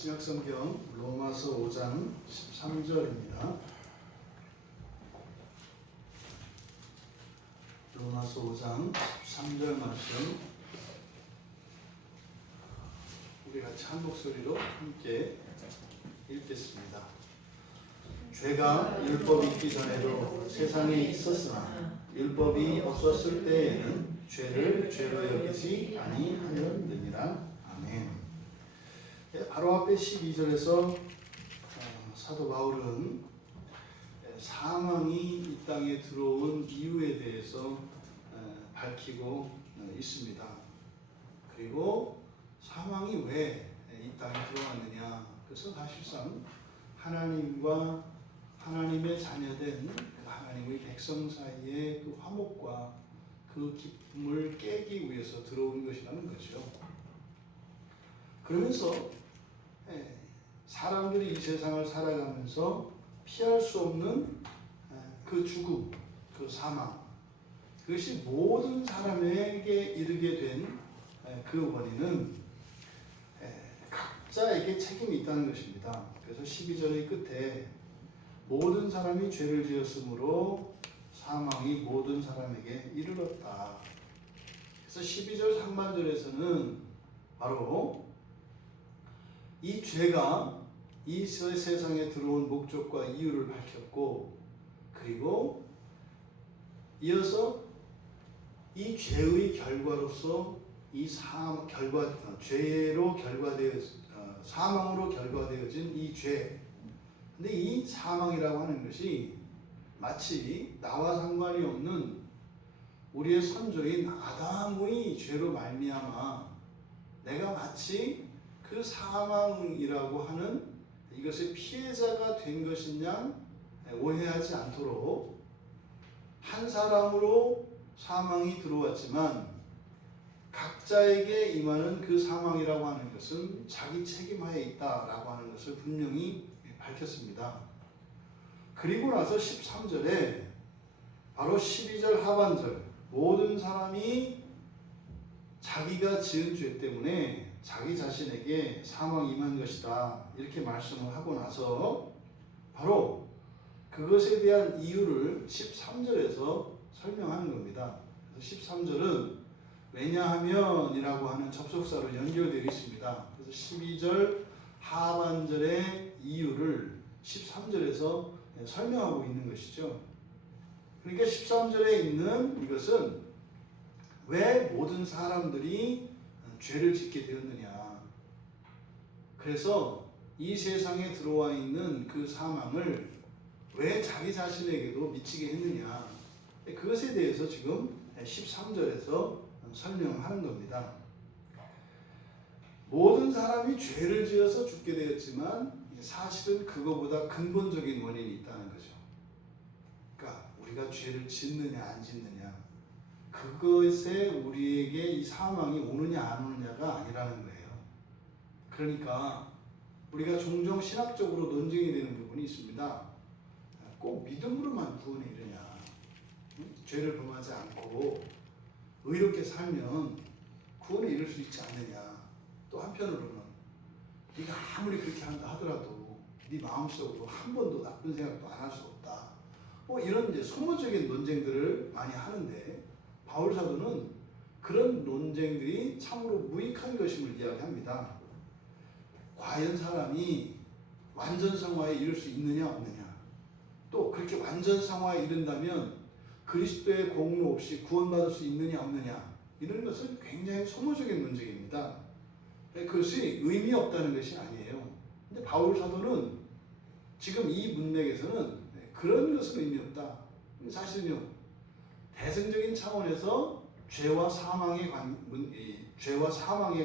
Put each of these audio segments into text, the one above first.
신약성경 로마서 5장 13절입니다. 로마서 5장 13절 말씀 우리 같이 한 목소리로 함께 읽겠습니다. 죄가 율법이 있기 전에도 세상에 있었으나 율법이 없었을 때에는 죄를 죄로 여기지 아니하였느니라. 아멘. 바로 앞에 12절에서 사도 바울은 사망이 이 땅에 들어온 이유에 대해서 밝히고 있습니다. 그리고 사망이 왜 이 땅에 들어왔느냐. 그래서 사실상 하나님과 하나님의 자녀된 하나님의 백성 사이의 그 화목과 그 기쁨을 깨기 위해서 들어온 것이라는 거죠. 그러면서 사람들이 이 세상을 살아가면서 피할 수 없는 그 죽음, 그 사망, 그것이 모든 사람에게 이르게 된 그 원인은 각자에게 책임이 있다는 것입니다. 그래서 12절의 끝에 모든 사람이 죄를 지었으므로 사망이 모든 사람에게 이르렀다. 그래서 12절 상반절에서는 바로 이 죄가 이 세상에 들어온 목적과 이유를 밝혔고, 그리고 이어서 이 죄의 결과로서 이 죄로 사망으로 결과되어진 이 죄. 근데 이 사망이라고 하는 것이 마치 나와 상관이 없는 우리의 선조인 아담의 죄로 말미암아 내가 마치 그 사망이라고 하는 이것의 피해자가 된 것이냐 오해하지 않도록 한 사람으로 사망이 들어왔지만 각자에게 임하는 그 사망이라고 하는 것은 자기 책임하에 있다라고 하는 것을 분명히 밝혔습니다. 그리고 나서 13절에 바로 12절 하반절 모든 사람이 자기가 지은 죄 때문에 자기 자신에게 사망이 임한 것이다 이렇게 말씀을 하고 나서 바로 그것에 대한 이유를 13절에서 설명하는 겁니다. 그래서 13절은 왜냐하면 이라고 하는 접속사로 연결되어 있습니다. 그래서 12절 하반절의 이유를 13절에서 설명하고 있는 것이죠. 그러니까 13절에 있는 이것은 왜 모든 사람들이 죄를 짓게 되었느냐. 그래서 이 세상에 들어와 있는 그 사망을 왜 자기 자신에게도 미치게 했느냐. 그것에 대해서 지금 13절에서 설명하는 겁니다. 모든 사람이 죄를 지어서 죽게 되었지만 사실은 그거보다 근본적인 원인이 있다는 거죠. 그러니까 우리가 죄를 짓느냐 안 짓느냐 그것에 우리에게 이 사망이 오느냐 안 오느냐가 아니라는 거예요. 그러니까 우리가 종종 신학적으로 논쟁이 되는 부분이 있습니다. 꼭 믿음으로만 구원에 이르냐, 죄를 범하지 않고 의롭게 살면 구원에 이를 수 있지 않느냐. 또 한편으로는 네가 아무리 그렇게 한다 하더라도 네 마음속으로 한 번도 나쁜 생각도 안 할 수 없다. 이런 이제 소모적인 논쟁들을 많이 하는데 바울 사도는 그런 논쟁들이 참으로 무익한 것임을 이야기합니다. 과연 사람이 완전성화에 이를 수 있느냐 없느냐, 또 그렇게 완전성화에 이른다면 그리스도의 공로 없이 구원받을 수 있느냐 없느냐, 이런 것은 굉장히 소모적인 논쟁입니다. 그것이 의미 없다는 것이 아니에요. 근데 바울 사도는 지금 이 문맥에서는 그런 것은 의미 없다. 사실은요, 대승적인 차원에서 죄와 사망의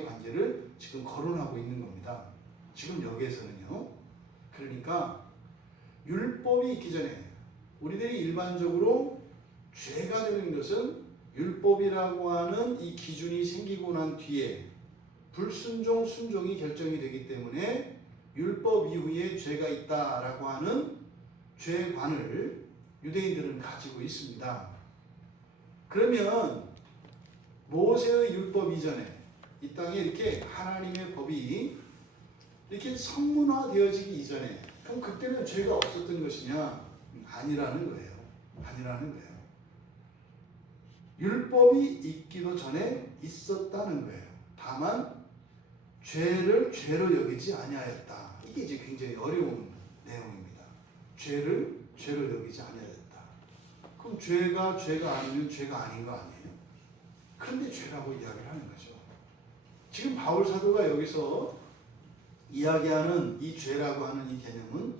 관계를 지금 거론하고 있는 겁니다. 지금 여기에서는요. 그러니까 율법이 있기 전에 우리들이 일반적으로 죄가 되는 것은 율법이라고 하는 이 기준이 생기고 난 뒤에 불순종, 순종이 결정이 되기 때문에 율법 이후에 죄가 있다라고 하는 죄관을 유대인들은 가지고 있습니다. 그러면 모세의 율법 이전에 이 땅에 이렇게 하나님의 법이 이렇게 성문화되어지기 이전에, 그럼 그때는 죄가 없었던 것이냐? 아니라는 거예요. 아니라는 거예요. 율법이 있기도 전에 있었다는 거예요. 다만 죄를 죄로 여기지 아니하였다. 이게 이제 굉장히 어려운 내용입니다. 죄를 죄로 여기지 아니하였다. 그럼 죄가 아니면 죄가 아닌 거 아니에요? 그런데 죄라고 이야기를 하는 거죠. 지금 바울 사도가 여기서 이야기하는 이 죄라고 하는 이 개념은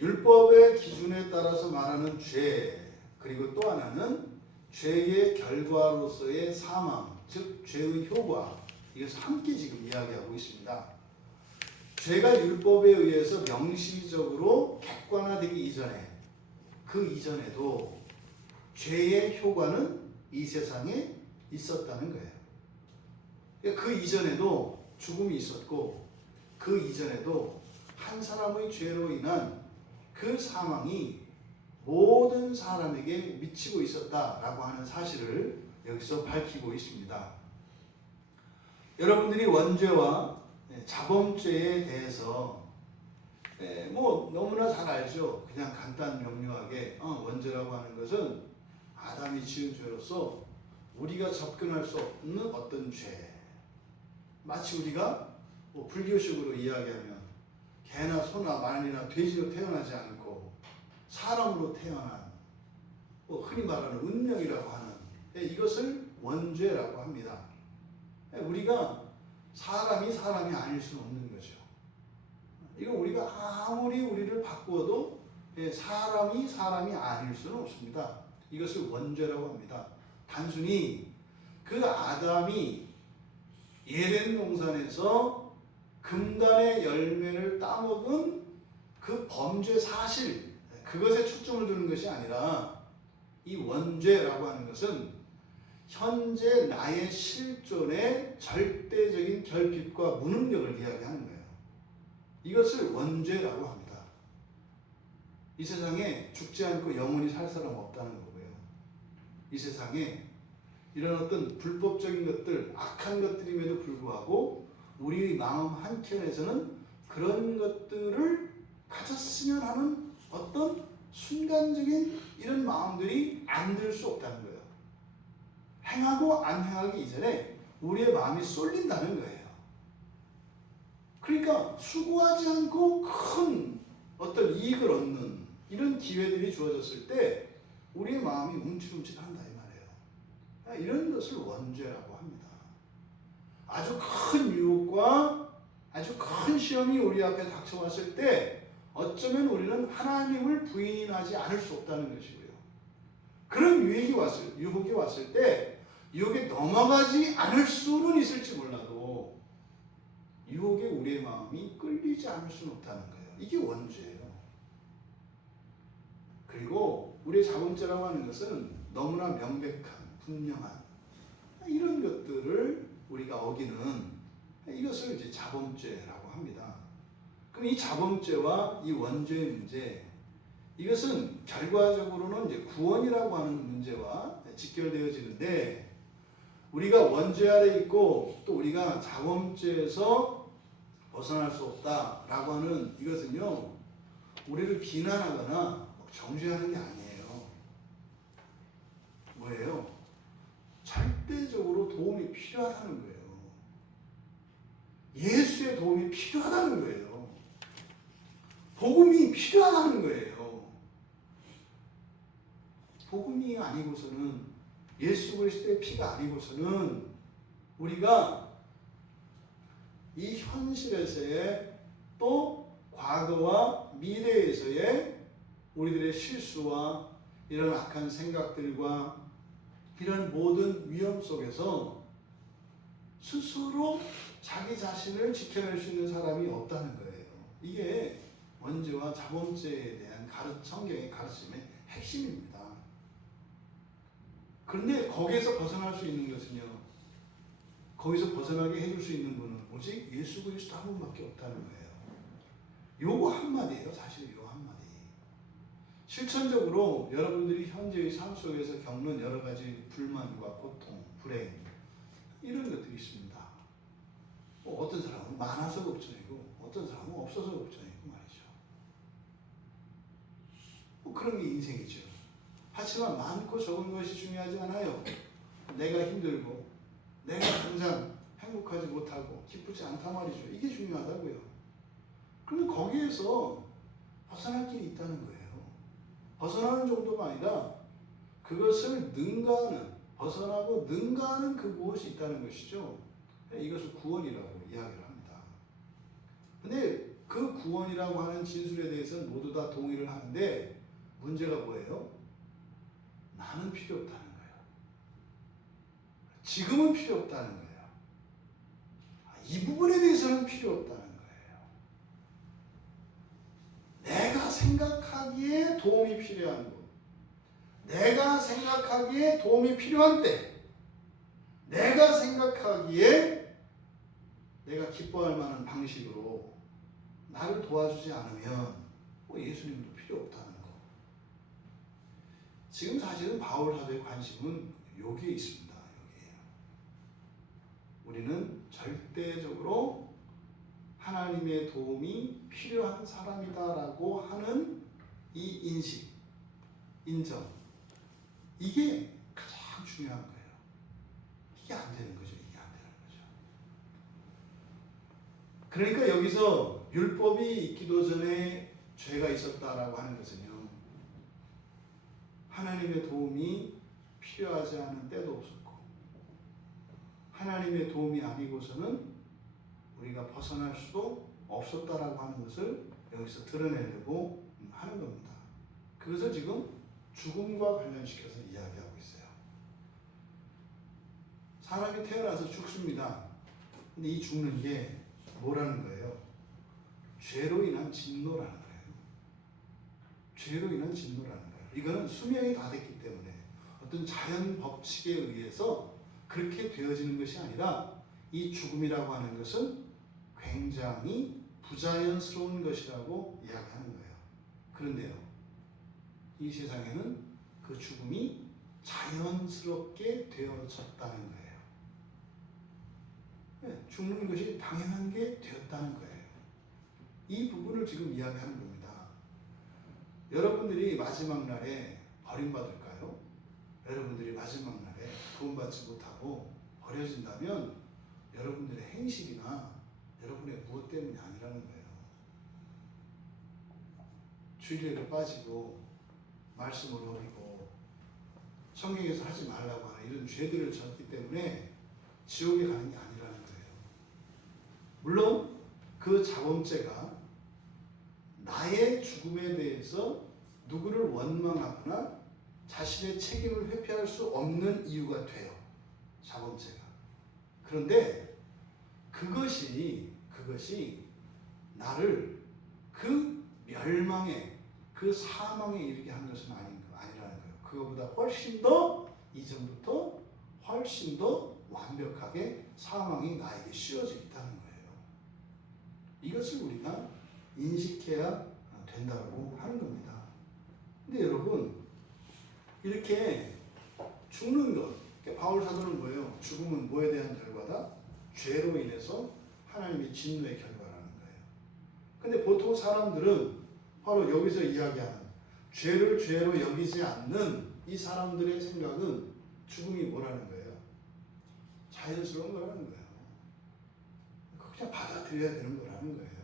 율법의 기준에 따라서 말하는 죄, 그리고 또 하나는 죄의 결과로서의 사망, 즉 죄의 효과, 이것을 함께 지금 이야기하고 있습니다. 죄가 율법에 의해서 명시적으로 객관화되기 이전에, 그 이전에도 죄의 효과는 이 세상에 있었다는 거예요. 그러니까 그 이전에도 죽음이 있었고, 그 이전에도 한 사람의 죄로 인한 그 사망이 모든 사람에게 미치고 있었다라고 하는 사실을 여기서 밝히고 있습니다. 여러분들이 원죄와 자범죄에 대해서 뭐 너무나 잘 알죠. 그냥 간단 명료하게 원죄라고 하는 것은 아담이 지은 죄로서 우리가 접근할 수 없는 어떤 죄. 마치 우리가 뭐 불교식으로 이야기하면 개나 소나 말이나 돼지로 태어나지 않고 사람으로 태어난 흔히 말하는 운명이라고 하는 이것을 원죄라고 합니다. 우리가 사람이 아닐 수는 없는 거죠. 이거 우리가 아무리 우리를 바꾸어도 사람이 아닐 수는 없습니다. 이것을 원죄라고 합니다. 단순히 그 아담이 에덴 동산에서 금단의 열매를 따먹은 그 범죄 사실, 그것에 초점을 두는 것이 아니라 이 원죄라고 하는 것은 현재 나의 실존의 절대적인 결핍과 무능력을 이야기하는 거예요. 이것을 원죄라고 합니다. 이 세상에 죽지 않고 영원히 살 사람 없다는 거고요. 이 세상에 이런 어떤 불법적인 것들, 악한 것들임에도 불구하고 우리 마음 한켠에서는 그런 것들을 가졌으면 하는 어떤 순간적인 이런 마음들이 안 들 수 없다는 거예요. 행하고 안 행하기 이전에 우리의 마음이 쏠린다는 거예요. 그러니까 수고하지 않고 큰 어떤 이익을 얻는 이런 기회들이 주어졌을 때 우리의 마음이 움찔움찔한다 이 말이에요. 이런 것을 원죄라고 합니다. 아주 큰 유혹과 아주 큰 시험이 우리 앞에 닥쳐왔을 때 어쩌면 우리는 하나님을 부인하지 않을 수 없다는 것이고요. 그런 유혹이 왔을 때 유혹에 넘어가지 않을 수는 있을지 몰라도 유혹에 우리의 마음이 끌리지 않을 수는 없다는 거예요. 이게 원죄예요. 그리고 우리의 자범죄라고 하는 것은 너무나 명백한, 분명한 이런 것들을 우리가 어기는 이것을 이제 자범죄라고 합니다. 그럼 이 자범죄와 이 원죄의 문제, 이것은 결과적으로는 이제 구원이라고 하는 문제와 직결되어지는데, 우리가 원죄 아래 있고 또 우리가 자범죄에서 벗어날 수 없다라고 하는 이것은요, 우리를 비난하거나 정죄하는 게 아니에요. 뭐예요? 절대적으로 도움이 필요하다는 거예요. 예수의 도움이 필요하다는 거예요. 복음이 필요하다는 거예요. 복음이 아니고서는, 예수 그리스도의 피가 아니고서는 우리가 이 현실에서의 또 과거와 미래에서의 우리들의 실수와 이런 악한 생각들과 이런 모든 위험 속에서 스스로 자기 자신을 지켜낼 수 있는 사람이 없다는 거예요. 이게 원죄와 자범죄에 대한 성경의 가르침의 핵심입니다. 그런데 거기에서 벗어날 수 있는 것은요, 거기서 벗어나게 해줄 수 있는 분은 오직 예수 그리스도 한 분밖에 없다는 거예요. 요거 한마디예요. 사실 요 한마디. 실천적으로 여러분들이 현재의 삶 속에서 겪는 여러 가지 불만과 고통, 불행, 이런 것들이 있습니다. 어떤 사람은 많아서 걱정이고 어떤 사람은 없어서 걱정이고 말이죠. 그런 게 인생이죠. 하지만 많고 적은 것이 중요하지 않아요. 내가 힘들고 내가 당장 행복하지 못하고 기쁘지 않단 말이죠. 이게 중요하다고요. 그러면 거기에서 벗어날 길이 있다는 거예요. 벗어나는 정도가 아니라 그것을 능가하는, 벗어나고 능가하는 그 무엇이 있다는 것이죠. 이것을 구원이라고 이야기를 합니다. 근데 그 구원이라고 하는 진술에 대해서는 모두 다 동의를 하는데 문제가 뭐예요? 나는 필요 없다는 거예요. 지금은 필요 없다는 거예요. 이 부분에 대해서는 필요 없다는 거예요. 내가 생각하기에 도움이 필요한 것, 내가 생각하기에 도움이 필요한 때, 내가 생각하기에 내가 기뻐할 만한 방식으로 나를 도와주지 않으면 예수님도 필요 없다는 거. 지금 사실은 바울 사도의 관심은 여기에 있습니다. 여기에요. 우리는 절대적으로 하나님의 도움이 필요한 사람이다라고 하는 이 인식, 인정, 이게 가장 중요한 거예요. 이게 안 되는 거죠. 이게 안 되는 거죠. 그러니까 여기서 율법이 있기도 전에 죄가 있었다라고 하는 것은요, 하나님의 도움이 필요하지 않은 때도 없었고, 하나님의 도움이 아니고서는 우리가 벗어날 수도 없었다라고 하는 것을 여기서 드러내려고 하는 겁니다. 그것을 지금 죽음과 관련시켜서 이야기하고 있어요. 사람이 태어나서 죽습니다. 근데 이 죽는 게 뭐라는 거예요? 죄로 인한 진노라는 거예요. 죄로 인한 진노라는 거예요. 이거는 수명이 다 됐기 때문에 어떤 자연 법칙에 의해서 그렇게 되어지는 것이 아니라 이 죽음이라고 하는 것은 굉장히 부자연스러운 것이라고 이야기하는 거예요. 그런데요, 이 세상에는 그 죽음이 자연스럽게 되어졌다는 거예요. 네, 죽는 것이 당연한 게 되었다는 거예요. 이 부분을 지금 이야기하는 겁니다. 여러분들이 마지막 날에 버림받을까요? 여러분들이 마지막 날에 구원받지 못하고 버려진다면 여러분들의 행실이나 여러분의 무엇 때문이 아니라는 거예요. 주일에도 빠지고 말씀을 어기고 성경에서 하지 말라고 하는 이런 죄들을 졌기 때문에 지옥에 가는 게 아니라는 거예요. 물론 그 자범죄가 나의 죽음에 대해서 누구를 원망하거나 자신의 책임을 회피할 수 없는 이유가 돼요. 자범죄가. 그런데 그것이 나를 그 멸망에, 그 사망에 이르게 한 것은 아니라는 거예요. 그거보다 훨씬 더 이전부터 훨씬 더 완벽하게 사망이 나에게 씌워져 있다는 거예요. 이것을 우리가 인식해야 된다고 하는 겁니다. 근데 여러분, 이렇게 죽는 것, 그러니까 바울 사도는 뭐예요? 죽음은 뭐에 대한 결과다? 죄로 인해서 하나님의 진노의 결과라는 거예요. 근데 보통 사람들은 바로 여기서 이야기하는 죄를 죄로 여기지 않는 이 사람들의 생각은 죽음이 뭐라는 거예요? 자연스러운 거라는 거예요. 그냥 받아들여야 되는 거라는 거예요.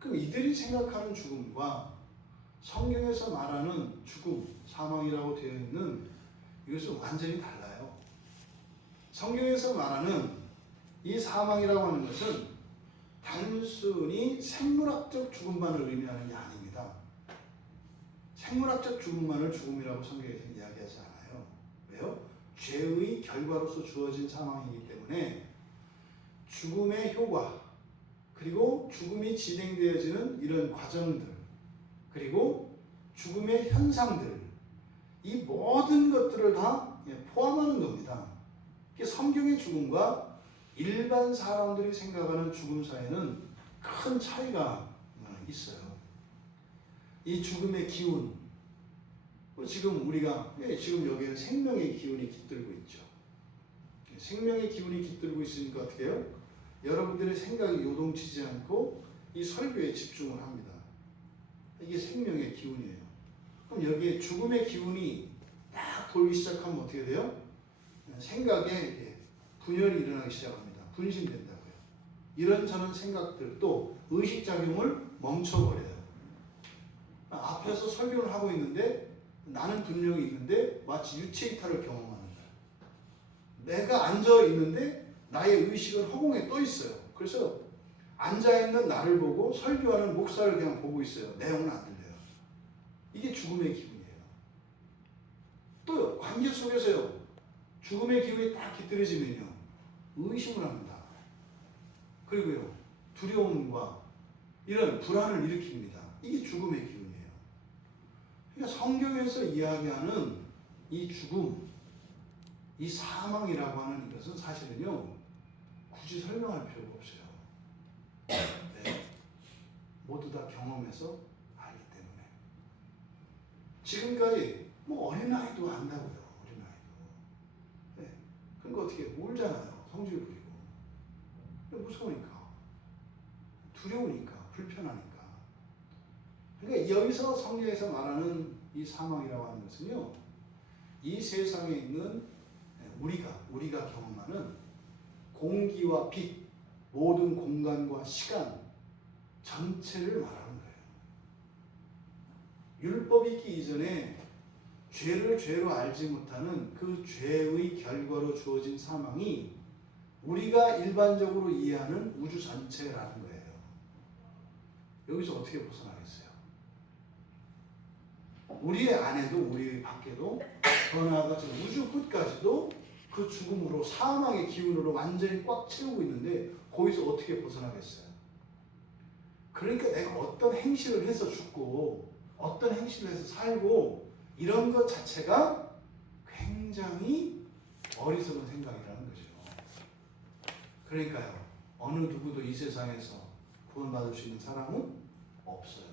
그럼 이들이 생각하는 죽음과 성경에서 말하는 죽음, 사망이라고 되어 있는 이것은 완전히 달라요. 성경에서 말하는 이 사망이라고 하는 것은 단순히 생물학적 죽음만을 의미하는 게 아닙니다. 생물학적 죽음만을 죽음이라고 성경에서 이야기하지 않아요. 왜요? 죄의 결과로서 주어진 사망이기 때문에 죽음의 효과, 그리고 죽음이 진행되어지는 이런 과정들, 그리고 죽음의 현상들, 이 모든 것들을 다 포함하는 겁니다. 성경의 죽음과 일반 사람들이 생각하는 죽음 사이에는 큰 차이가 있어요. 이 죽음의 기운, 지금 우리가 지금 여기에 생명의 기운이 깃들고 있죠. 생명의 기운이 깃들고 있으니까 어떻게 해요? 여러분들의 생각이 요동치지 않고 이 설교에 집중을 합니다. 이게 생명의 기운이에요. 그럼 여기에 죽음의 기운이 딱 돌기 시작하면 어떻게 돼요? 생각에 분열이 일어나기 시작합니다. 분심된다고요. 이런저런 생각들 또 의식작용을 멈춰버려요. 앞에서 설교를 하고 있는데 나는 분명히 있는데 마치 유체이탈을 경험하는 거예요. 내가 앉아 있는데 나의 의식은 허공에 떠 있어요. 그래서 앉아있는 나를 보고 설교하는 목사를 그냥 보고 있어요. 내용은 안 들려요. 이게 죽음의 기분이에요. 또 관계 속에서요. 죽음의 기운이 딱 깃들어지면요. 의심을 합니다. 그리고요. 두려움과 이런 불안을 일으킵니다. 이게 죽음의 기운이에요. 그러니까 성경에서 이야기하는 이 죽음, 이 사망이라고 하는 이것은 사실은요. 굳이 설명할 필요가 없어요. 네. 모두 다 경험해서 알기 때문에. 지금까지 뭐 어린아이도 안다고요. 어린아이도. 네. 그러니까 어떻게 울잖아요. 성질 부리고. 무서우니까. 두려우니까. 불편하니까. 그러니까 여기서 성경에서 말하는 이 사망이라고 하는 것은요. 이 세상에 있는 우리가 경험하는 공기와 빛, 모든 공간과 시간 전체를 말하는 거예요. 율법이 있기 이전에 죄를 죄로 알지 못하는 그 죄의 결과로 주어진 사망이 우리가 일반적으로 이해하는 우주 전체라는 거예요. 여기서 어떻게 벗어나겠어요? 우리 안에도 우리 밖에도 더 나아가서 우주 끝까지도 그 죽음으로 사망의 기운으로 완전히 꽉 채우고 있는데 거기서 어떻게 벗어나겠어요? 그러니까 내가 어떤 행실을 해서 죽고 어떤 행실을 해서 살고 이런 것 자체가 굉장히 어리석은 생각이라는 거죠. 그러니까요. 어느 누구도 이 세상에서 구원받을 수 있는 사람은 없어요.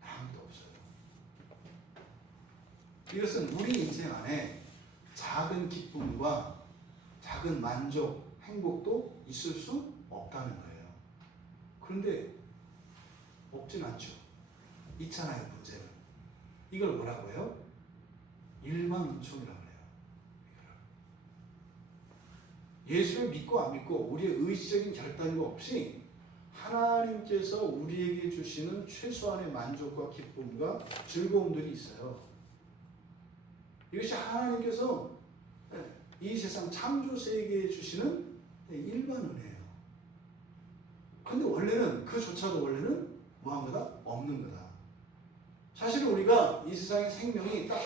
아무도 없어요. 이것은 우리 인생 안에 작은 기쁨과 작은 만족, 행복도 있을 수 없다는 거예요. 그런데 없진 않죠. 있잖아요, 문제는. 이걸 뭐라고 해요? 일반은총이라고 해요. 예수를 믿고 안 믿고 우리의 의지적인 결단과 없이 하나님께서 우리에게 주시는 최소한의 만족과 기쁨과 즐거움들이 있어요. 이것이 하나님께서 이 세상 창조 세계에 주시는 일반 은혜예요. 근데 원래는 그조차도 원래는 뭐한 거다? 없는 거다. 사실은 우리가 이 세상의 생명이 딱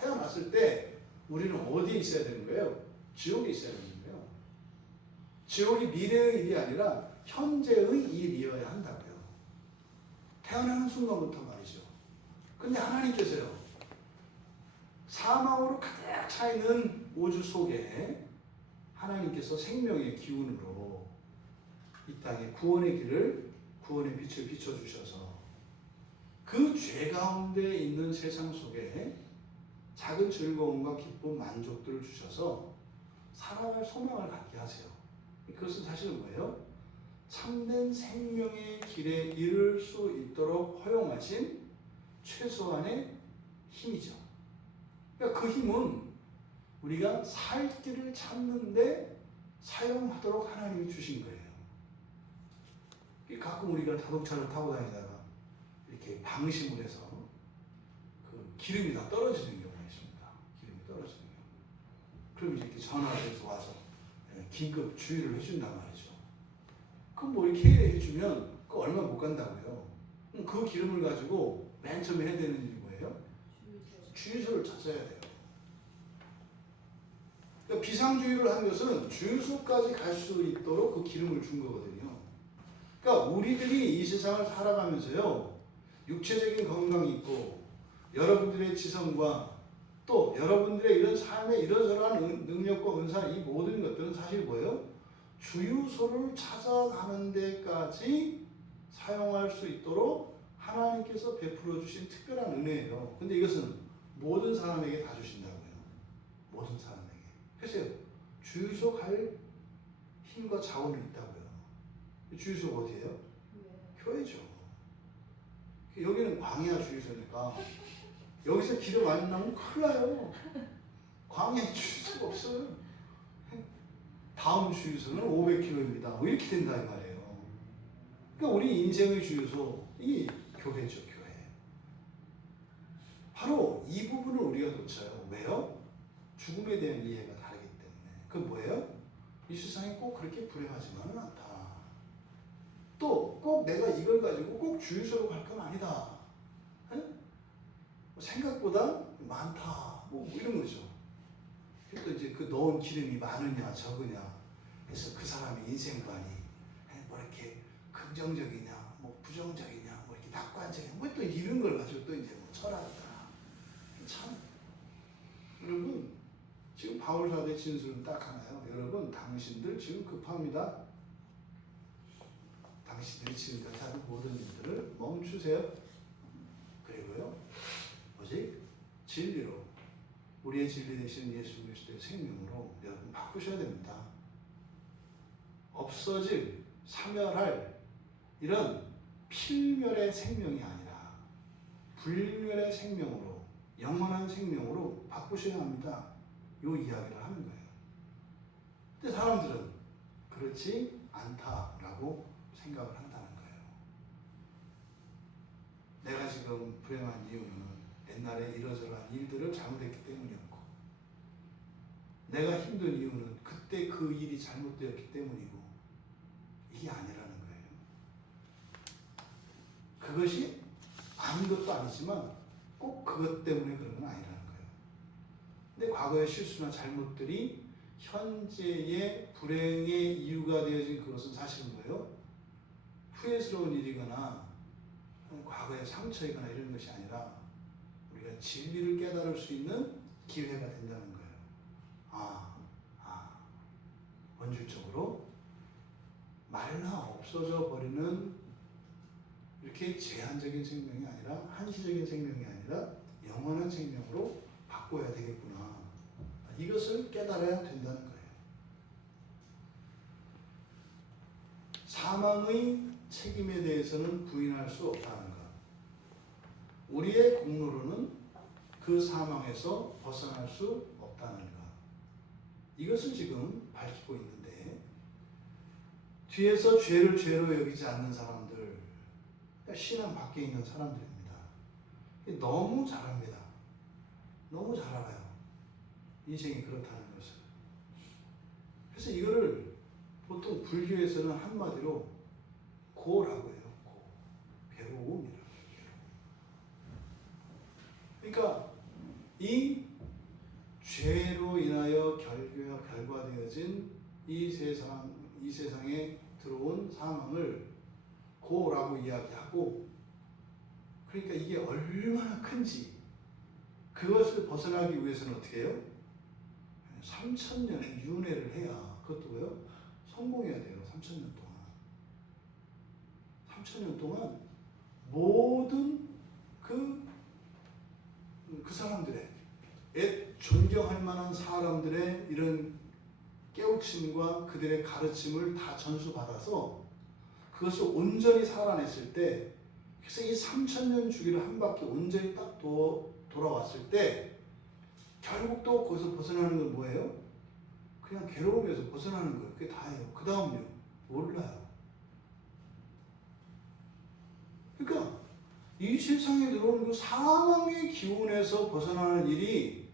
태어났을 때 우리는 어디에 있어야 되는 거예요? 지옥에 있어야 되는 거예요. 지옥이 미래의 일이 아니라 현재의 일이어야 한다고요. 태어나는 순간부터 말이죠. 근데 하나님께서요. 사망으로 가득 차 있는 우주 속에 하나님께서 생명의 기운으로 이 땅에 구원의 길을, 구원의 빛을 비춰주셔서 그 죄 가운데 있는 세상 속에 작은 즐거움과 기쁨, 만족들을 주셔서 살아갈 소망을 갖게 하세요. 그것은 사실은 뭐예요? 참된 생명의 길에 이를 수 있도록 허용하신 최소한의 힘이죠. 그러니까 그 힘은 우리가 살 길을 찾는데 사용하도록 하나님이 주신 거예요. 가끔 우리가 자동차를 타고 다니다가 이렇게 방심을 해서 그 기름이 다 떨어지는 경우가 있습니다. 기름이 떨어지는 경우. 그럼 이렇게 전화를 해서 와서 긴급 주의를 해준단 말이죠. 그럼 뭐 이렇게 해주면 그 얼마 못 간다고요. 그 기름을 가지고 맨 처음에 해야 되는 일이 뭐예요? 주유소를 찾아야 돼요. 그러니까 비상주의를 한 것은 주유소까지 갈 수 있도록 그 기름을 준 거거든요. 그러니까 우리들이 이 세상을 살아가면서요. 육체적인 건강이 있고 여러분들의 지성과 또 여러분들의 이런 삶의 이러저러한 능력과 은사 이 모든 것들은 사실 뭐예요? 주유소를 찾아가는 데까지 사용할 수 있도록 하나님께서 베풀어 주신 특별한 은혜예요. 근데 이것은 모든 사람에게 다 주신다고요. 모든 사람에게. 그래서 주유소 갈 힘과 자원이 있다고요. 주유소가 어디예요? 교회죠. 여기는 광야 주유소니까 여기서 기름 안 나오면 큰일 나요. 광야 주유소가 없어요. 다음 주유소는 500km입니다. 이렇게 된다 이 말이에요. 그러니까 우리 인생의 주유소 이 교회죠. 교회. 바로 이 부분을 우리가 놓쳐요. 왜요? 죽음에 대한 이해가 다르기 때문에. 그건 뭐예요? 이 세상이 꼭 그렇게 불행하지만은 않다. 또 꼭 내가 이걸 가지고 꼭 주유소로 갈 건 아니다. 생각보다 많다. 뭐 이런 거죠. 또 이제 그 넣은 기름이 많으냐 적으냐 해서 그 사람의 인생관이 뭐 이렇게 긍정적이냐 뭐 부정적이냐 뭐 이렇게 낙관적이냐 뭐 또 이런 걸 가지고 또 이제 뭐 철학이다. 참 여러분 지금 바울사도의 진술은 딱 하나요. 여러분 당신들 지금 급합니다. 당신들이 지금까지 하는 모든 일들을 멈추세요. 그리고요 오직 진리로 우리의 진리 되시는 예수 그리스도의 생명으로 여러분 바꾸셔야 됩니다. 없어질, 사멸할 이런 필멸의 생명이 아니라 불멸의 생명으로 영원한 생명으로 바꾸셔야 합니다. 이 이야기를 하는 거예요. 근데 사람들은 그렇지 않다라고 생각을 한다는 거예요. 내가 지금 불행한 이유는 옛날에 이러저러한 일들을 잘못했기 때문이었고 내가 힘든 이유는 그때 그 일이 잘못되었기 때문이고 이게 아니라는 거예요. 그것이 아무것도 아니지만 꼭 그것 때문에 그런 건 아니라는 거예요. 근데 과거의 실수나 잘못들이 현재의 불행의 이유가 되어진 그것은 사실은 뭐예요? 후회스러운 일이거나 과거의 상처이거나 이런 것이 아니라 우리가 진리를 깨달을 수 있는 기회가 된다는 거예요. 원줄적으로 말라 없어져 버리는 이렇게 제한적인 생명이 아니라 한시적인 생명이 아니라 영원한 생명으로 바꿔야 되겠구나. 이것을 깨달아야 된다는 거예요. 사망의 책임에 대해서는 부인할 수 없다는 것. 우리의 공로로는 그 사망에서 벗어날 수 없다는 것. 이것을 지금 밝히고 있는데 뒤에서 죄를 죄로 여기지 않는 사람들, 그러니까 신앙 밖에 있는 사람들입니다. 너무 잘합니다. 너무 잘 알아요. 인생이 그렇다는 것을. 그래서 이거를 보통 불교에서는 한마디로 고라고 해요. 고. 괴로움이라고 해요. 그러니까 이 죄로 인하여 결과되어진 이 세상에 들어온 사망을 고라고 이야기하고, 그러니까 이게 얼마나 큰지 그것을 벗어나기 위해서는 어떻게 해요? 3000년의 윤회를 해야, 그것도 왜요? 성공해야 돼요. 3000년 동안. 3000년 동안 모든 그 사람들의 존경할 만한 사람들의 이런 깨우침과 그들의 가르침을 다 전수받아서 그것을 온전히 살아냈을 때, 그래서 이 3000년 주기를 한 바퀴 온전히 딱 돌아왔을 때 결국 또 거기서 벗어나는 건 뭐예요? 그냥 괴로움에서 벗어나는 거예요. 그게 다예요. 그 다음은요? 몰라요. 그러니까 이 세상에 들어오는 그 사망의 기운에서 벗어나는 일이,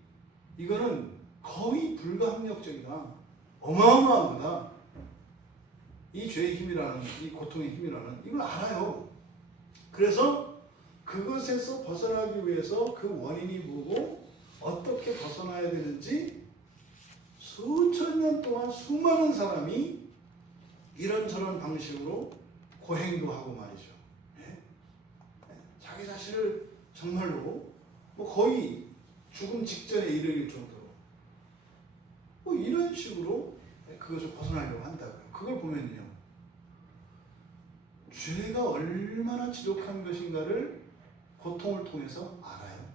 이거는 거의 불가항력적이다. 어마어마한 거다. 이 죄의 힘이라는, 이 고통의 힘이라는, 이걸 알아요. 그래서 그것에서 벗어나기 위해서 그 원인이 뭐고 어떻게 벗어나야 되는지 수천 년 동안 수많은 사람이 이런저런 방식으로 고행도 하고 말이죠. 자기 자신을 정말로 뭐 거의 죽음 직전에 이르길 정도로 뭐 이런 식으로 그것을 벗어나려고 한다고요. 그걸 보면요, 죄가 얼마나 지독한 것인가를 고통을 통해서 알아요.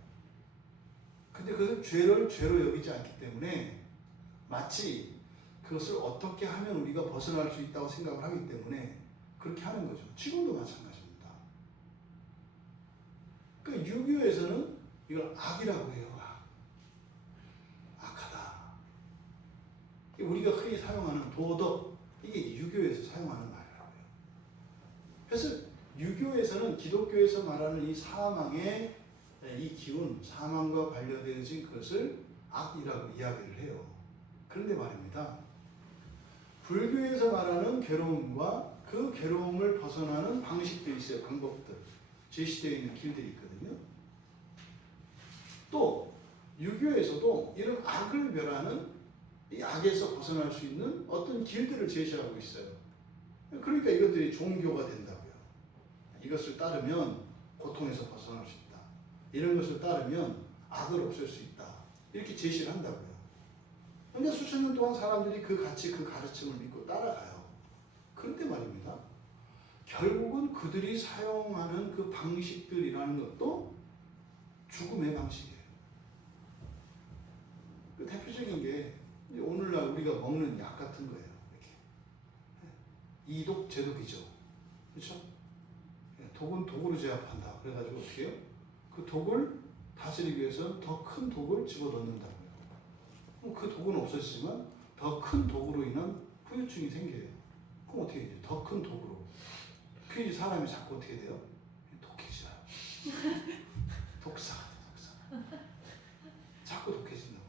근데 그것을 죄를 죄로 여기지 않기 때문에 마치 그것을 어떻게 하면 우리가 벗어날 수 있다고 생각을 하기 때문에 그렇게 하는 거죠. 지금도 마찬가지입니다. 그 유교에서는 이걸 악이라고 해요. 악하다. 우리가 흔히 사용하는 도덕, 이게 유교에서 사용하는 말이라고 해요. 그래서 유교에서는 기독교에서 말하는 이 사망의 이 기운, 사망과 관련되어진 그것을 악이라고 이야기를 해요. 그런데 말입니다. 불교에서 말하는 괴로움과 그 괴로움을 벗어나는 방식들이 있어요. 방법들. 제시되어 있는 길들이 있거든요. 또 유교에서도 이런 악을 멸하는 이 악에서 벗어날 수 있는 어떤 길들을 제시하고 있어요. 그러니까 이것들이 종교가 된다고요. 이것을 따르면 고통에서 벗어날 수 있다. 이런 것을 따르면 악을 없앨 수 있다. 이렇게 제시를 한다고요. 그러니까 수천 년 동안 사람들이 그 가치, 그 가르침을 믿고 따라가요. 그런데 말입니다. 결국은 그들이 사용하는 그 방식들이라는 것도 죽음의 방식이에요. 그 대표적인 게 오늘날 우리가 먹는 약 같은 거예요. 이렇게. 이독 제독이죠. 그렇죠? 독은 독으로 제압한다. 그래가지고 어떻게 해요? 그 독을 다스리기 위해서는 더 큰 독을 집어넣는다고요. 그 독은 없었지만 더 큰 독으로 인한 후유증이 생겨요. 그럼 어떻게 해요? 더 큰 독으로. 그게 사람이 자꾸 어떻게 돼요? 독해져요. 독사가 돼요. 독사. 자꾸 독해진다고요.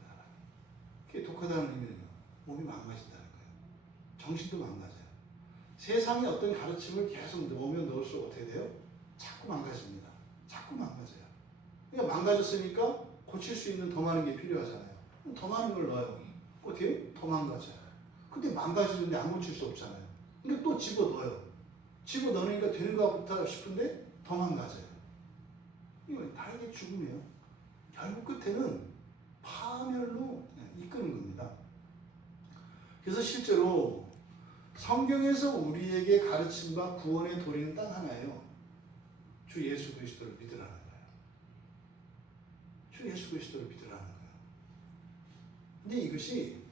그게 독하다는 의미는 몸이 망가진다는 거예요. 정신도 망가져요. 세상에 어떤 가르침을 계속 넣으면 넣을수록 어떻게 돼요? 자꾸 망가집니다. 자꾸 망가져요. 그러니까 망가졌으니까 고칠 수 있는 더 많은 게 필요하잖아요. 더 많은 걸 넣어요. 어떻게? 더 망가져요. 근데 망가지는데 안 고칠 수 없잖아요. 근데 또 집어넣어요. 집어넣으니까 되는가 보다 싶은데 더 망가져요. 이거 다 이게 죽음이에요. 결국 끝에는 파멸로 이끄는 겁니다. 그래서 실제로 성경에서 우리에게 가르침과 구원의 도리는 딱 하나예요. 주 예수 그리스도를 믿으라는 거예요. 주 예수 그리스도를 믿으라는 거예요. 근데 이것이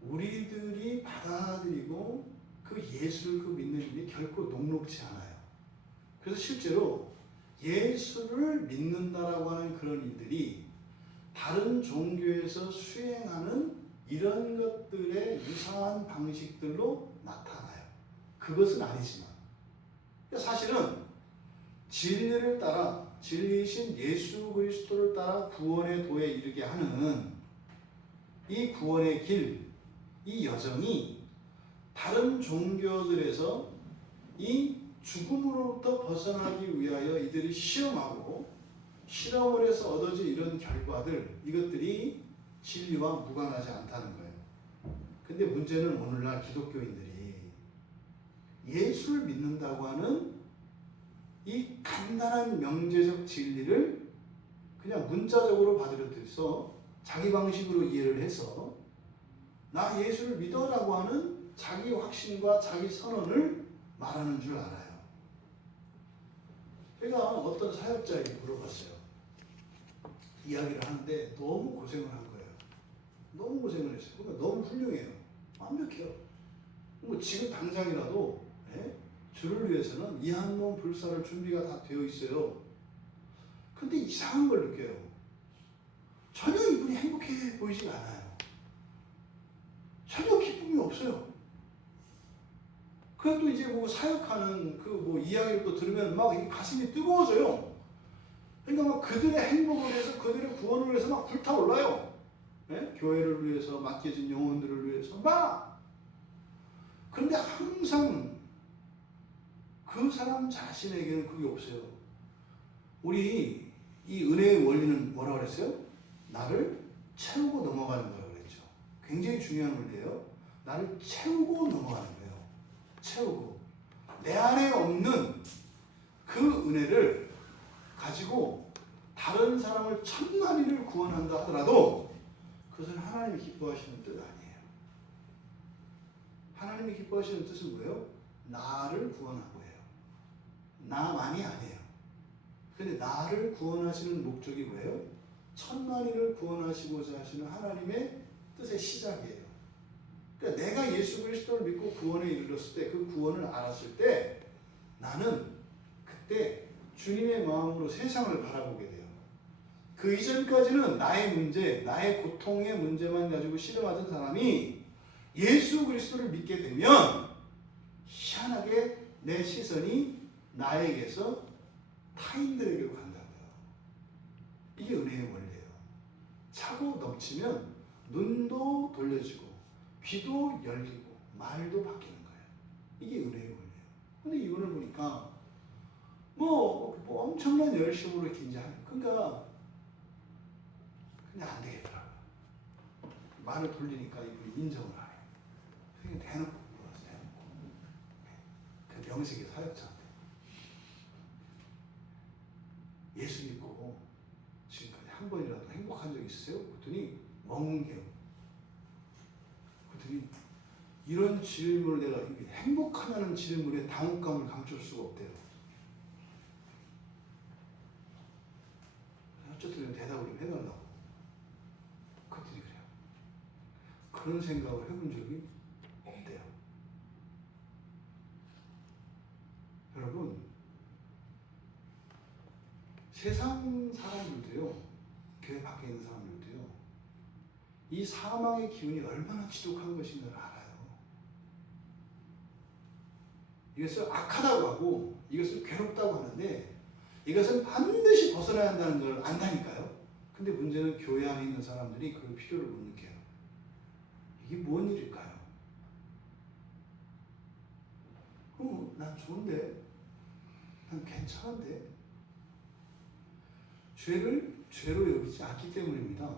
우리들이 받아들이고 그 예수를 그 믿는 일이 결코 녹록지 않아요. 그래서 실제로 예수를 믿는다라고 하는 그런 일들이 다른 종교에서 수행하는 이런 것들의 유사한 방식들로 나타나요. 그것은 아니지만 사실은 진리를 따라 진리이신 예수 그리스도를 따라 구원의 도에 이르게 하는 이 구원의 길, 이 여정이 다른 종교들에서 이 죽음으로부터 벗어나기 위하여 이들이 시험하고 실험을 해서 얻어진 이런 결과들, 이것들이 진리와 무관하지 않다는 거예요. 근데 문제는 오늘날 기독교인들이 예수를 믿는다고 하는 이 간단한 명제적 진리를 그냥 문자적으로 받아들여서 자기 방식으로 이해를 해서 나 예수를 믿어라고 하는 자기 확신과 자기 선언을 말하는 줄 알아요. 제가 어떤 사역자에게 물어봤어요. 이야기를 하는데 너무 고생을 한 거예요. 너무 고생을 했어요. 그러니까 너무 훌륭해요. 완벽해요. 뭐 지금 당장이라도 주를 위해서는 이한몸 불사를 준비가 다 되어 있어요. 근데 이상한 걸 느껴요. 전혀 이분이 행복해 보이지가 않아요. 전혀 기쁨이 없어요. 그래도 이제 뭐 사역하는 그 뭐 이야기를 또 들으면 막 가슴이 뜨거워져요. 그러니까 막 그들의 행복을 위해서, 그들의 구원을 위해서 막 불타올라요. 교회를 위해서, 맡겨진 영혼들을 위해서 막. 그런데 항상 그 사람 자신에게는 그게 없어요. 우리 이 은혜의 원리는 뭐라고 그랬어요? 나를 채우고 넘어가는 거라고 그랬죠. 굉장히 중요한 원리예요. 나를 채우고 넘어가는 거예요. 채우고. 내 안에 없는 그 은혜를 가지고 다른 사람을 천만인을 구원한다 하더라도 그것은 하나님이 기뻐하시는 뜻 아니에요. 하나님이 기뻐하시는 뜻은 뭐예요? 나를 구원하고 해요. 나만이 아니에요. 근데 나를 구원하시는 목적이 뭐예요? 천만인을 구원하시고자 하시는 하나님의 뜻의 시작이에요. 그러니까 내가 예수 그리스도를 믿고 구원에 이르렀을 때, 그 구원을 알았을 때 나는 그때 주님의 마음으로 세상을 바라보게 돼요. 그 이전까지는 나의 문제, 나의 고통의 문제만 가지고 씨름하던 사람이 예수 그리스도를 믿게 되면 희한하게 내 시선이 나에게서 타인들에게로 간다고요. 이게 은혜의 원리예요. 차고 넘치면 눈도 돌려지고 귀도 열리고 말도 바뀌는 거예요. 이게 은혜의 원리예요. 근데 이거를 보니까 뭐 엄청난 열심으로 이렇게 이제 하는, 그러니까 그냥 안 되겠더라고요. 말을 돌리니까 이분이 인정을 안 해요. 그냥 대놓고 물어서 대놓고. 그 명색이 사역자한테. 예수 믿고 지금까지 한 번이라도 행복한 적 있으세요? 그랬더니 멍해요. 그랬더니 이런 질문을 내가 행복하다는 질문에 당혹감을 감출 수가 없대요. 어쨌든 대답을 좀 해달라고. 그들이 그래요. 그런 생각을 해본 적이 없대요. 여러분, 세상 사람들도요, 교회 밖에 있는 사람들도요, 이 사망의 기운이 얼마나 지독한 것인가를 알아요. 이것을 악하다고 하고 이것을 괴롭다고 하는데 이것은 반드시 벗어나야 한다는 걸 안다니까요. 근데 문제는 교회 안에 있는 사람들이 그 필요를 못 느껴요. 이게 뭔 일일까요? 난 좋은데, 난 괜찮은데. 죄를 죄로 여기지 않기 때문입니다.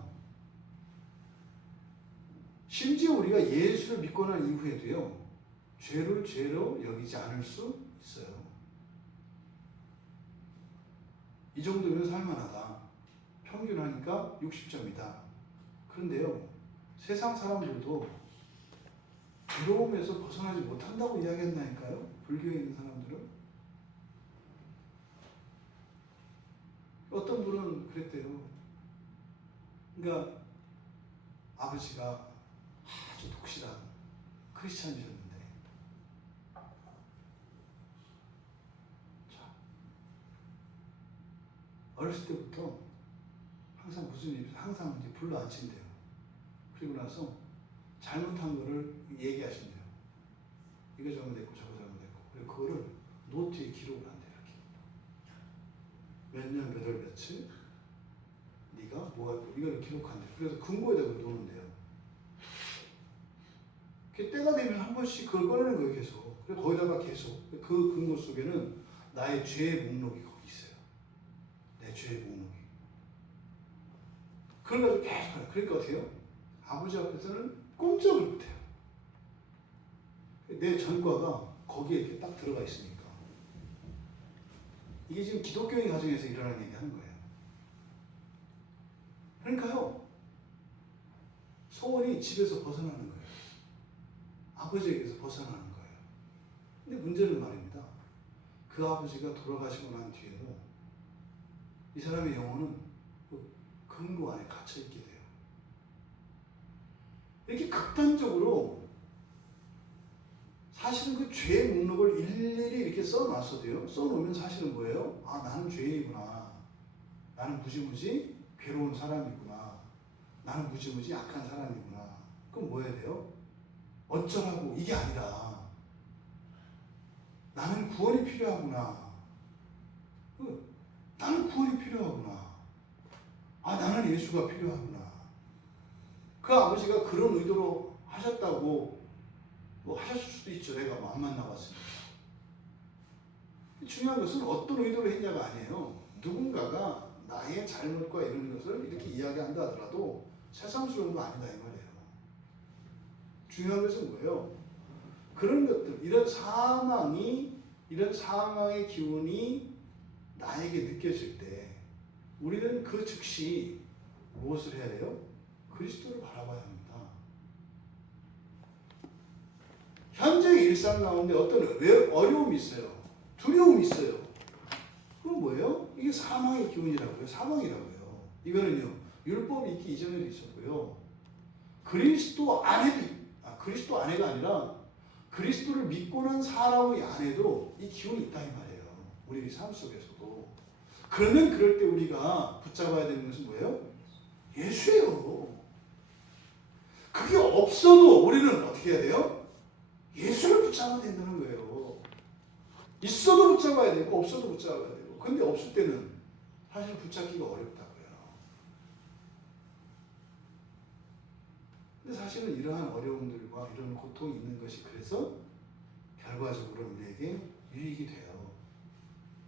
심지어 우리가 예수를 믿고 난 이후에도요, 죄를 죄로 여기지 않을 수 있어요. 이 정도면 살만하다. 평균하니까 60점이다. 그런데요, 세상 사람들도 괴로움에서 벗어나지 못한다고 이야기한다니까요. 불교에 있는 사람들은. 어떤 분은 그랬대요. 그러니까 아버지가 아주 독실한 크리스찬이셨는데, 자, 어렸을 때부터 항상 무슨 일이 항상 이제 불러 앉힌대요. 그리고 나서 잘못한 거를 얘기하신대요. 이거 잘못했고 저거 잘못했고. 그리고 그거를 노트에 기록을 한대요. 이렇게 몇 년 몇 월 며칠 네가 뭐 했고 이거를 기록한대요. 그래서 금고에다가 놓는데요. 때가 되면 한 번씩 그걸 꺼내는 거예요. 계속. 그래서 거기다가 계속 그 금고 속에는 나의 죄의 목록이 거기 있어요. 내 죄의 목록이. 그래가지고 계속 하라. 그러니까 어떻게 해요? 아버지 앞에서는 꼼짝을 못해요. 내 전과가 거기에 이렇게 딱 들어가 있으니까. 이게 지금 기독교인 가정에서 일어나는 얘기 하는 거예요. 그러니까요, 소원이 집에서 벗어나는 거예요. 아버지에게서 벗어나는 거예요. 근데 문제는 말입니다. 그 아버지가 돌아가시고 난 뒤에도 이 사람의 영혼은 그 금고 안에 갇혀있게 돼요. 이렇게 극단적으로 사실은 그 죄의 목록을 일일이 이렇게 써놨어도요. 써놓으면 사실은 뭐예요? 아, 나는 죄인이구나. 나는 무지무지 괴로운 사람이구나. 나는 무지무지 약한 사람이구나. 그럼 뭐 해야 돼요? 어쩌라고, 이게 아니라 나는 구원이 필요하구나. 나는 구원이 필요하구나. 아, 나는 예수가 필요하구나. 그 아버지가 그런 의도로 하셨다고 뭐 하셨을 수도 있죠. 내가 뭐 안 만나봤으니까. 중요한 것은 어떤 의도로 했냐가 아니에요. 누군가가 나의 잘못과 이런 것을 이렇게 이야기한다 하더라도 새삼스러운 거 아니다 이 말이에요. 중요한 것은 뭐예요? 그런 것들, 이런 사망의 기운이 나에게 느껴질 때 우리는 그 즉시 무엇을 해야 돼요? 그리스도를 바라봐야 합니다. 현재의 일상 가운데 어떤 어려움이 있어요. 두려움이 있어요. 그건 뭐예요? 이게 사망의 기운이라고요. 사망이라고요. 이거는요, 율법이 있기 이전에도 있었고요. 그리스도 안에도 그리스도 안에가 아니라 그리스도를 믿고 난 사람의 안에도 이 기운이 있다 이 말이에요. 우리의 삶 속에서도. 그러면 그럴 때 우리가 붙잡아야 되는 것은 뭐예요? 예수예요. 그게 없어도 우리는 어떻게 해야 돼요? 예수를 붙잡아야 된다는 거예요. 있어도 붙잡아야 되고 없어도 붙잡아야 되고. 근데 없을 때는 사실 붙잡기가 어렵다고요. 근데 사실은 이러한 어려움들과 이런 고통이 있는 것이 그래서 결과적으로 우리에게 유익이 돼요.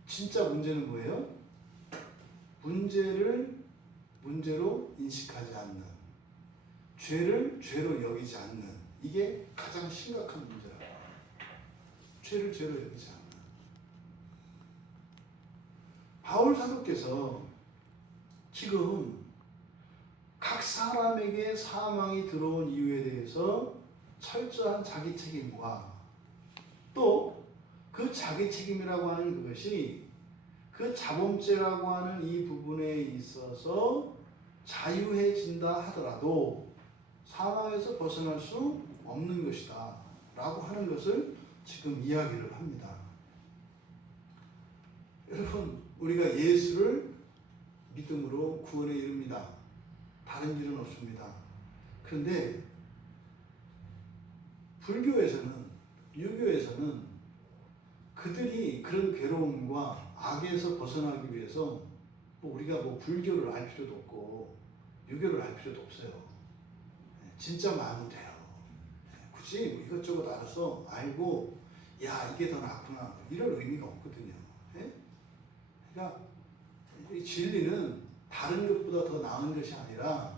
진짜 문제는 뭐예요? 문제를 문제로 인식하지 않는, 죄를 죄로 여기지 않는, 이게 가장 심각한 문제라고. 죄를 죄로 여기지 않는. 바울 사도께서 지금 각 사람에게 사망이 들어온 이유에 대해서 철저한 자기 책임과 또 그 자기 책임이라고 하는 그것이 그 자범죄라고 하는 이 부분에 있어서 자유해진다 하더라도 사망에서 벗어날 수 없는 것이다 라고 하는 것을 지금 이야기를 합니다. 여러분, 우리가 예수를 믿음으로 구원에 이릅니다. 다른 일은 없습니다. 그런데 불교에서는, 유교에서는 그들이 그런 괴로움과 악에서 벗어나기 위해서 우리가 불교를 알 필요도 없고 유교를 알 필요도 없어요. 진짜 마음은 돼요. 굳이 이것저것 알아서 알고 야 이게 더 낫구나 이런 의미가 없거든요. 그러니까 이 진리는 다른 것보다 더 나은 것이 아니라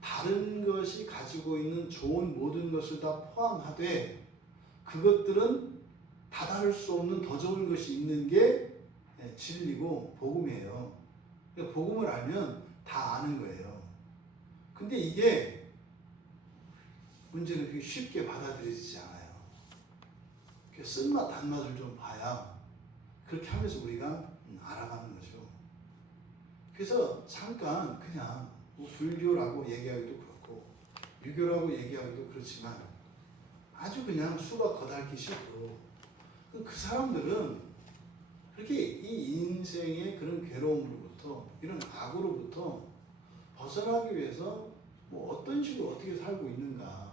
다른 것이 가지고 있는 좋은 모든 것을 다 포함하되 그것들은 다다를 수 없는 더 좋은 것이 있는 게 진리고 복음이에요. 그러니까 복음을 알면 다 아는 거예요. 근데 이게 문제는 그게 쉽게 받아들여지지 않아요. 쓴맛 단맛을 좀 봐야 그렇게 하면서 우리가 알아가는 거죠. 그래서 잠깐 그냥 불교라고 얘기하기도 그렇고 유교라고 얘기하기도 그렇지만 아주 그냥 수가 거달기 싫고 그 사람들은 그렇게 이 인생의 그런 괴로움으로부터 이런 악으로부터 벗어나기 위해서 어떤 식으로 어떻게 살고 있는가.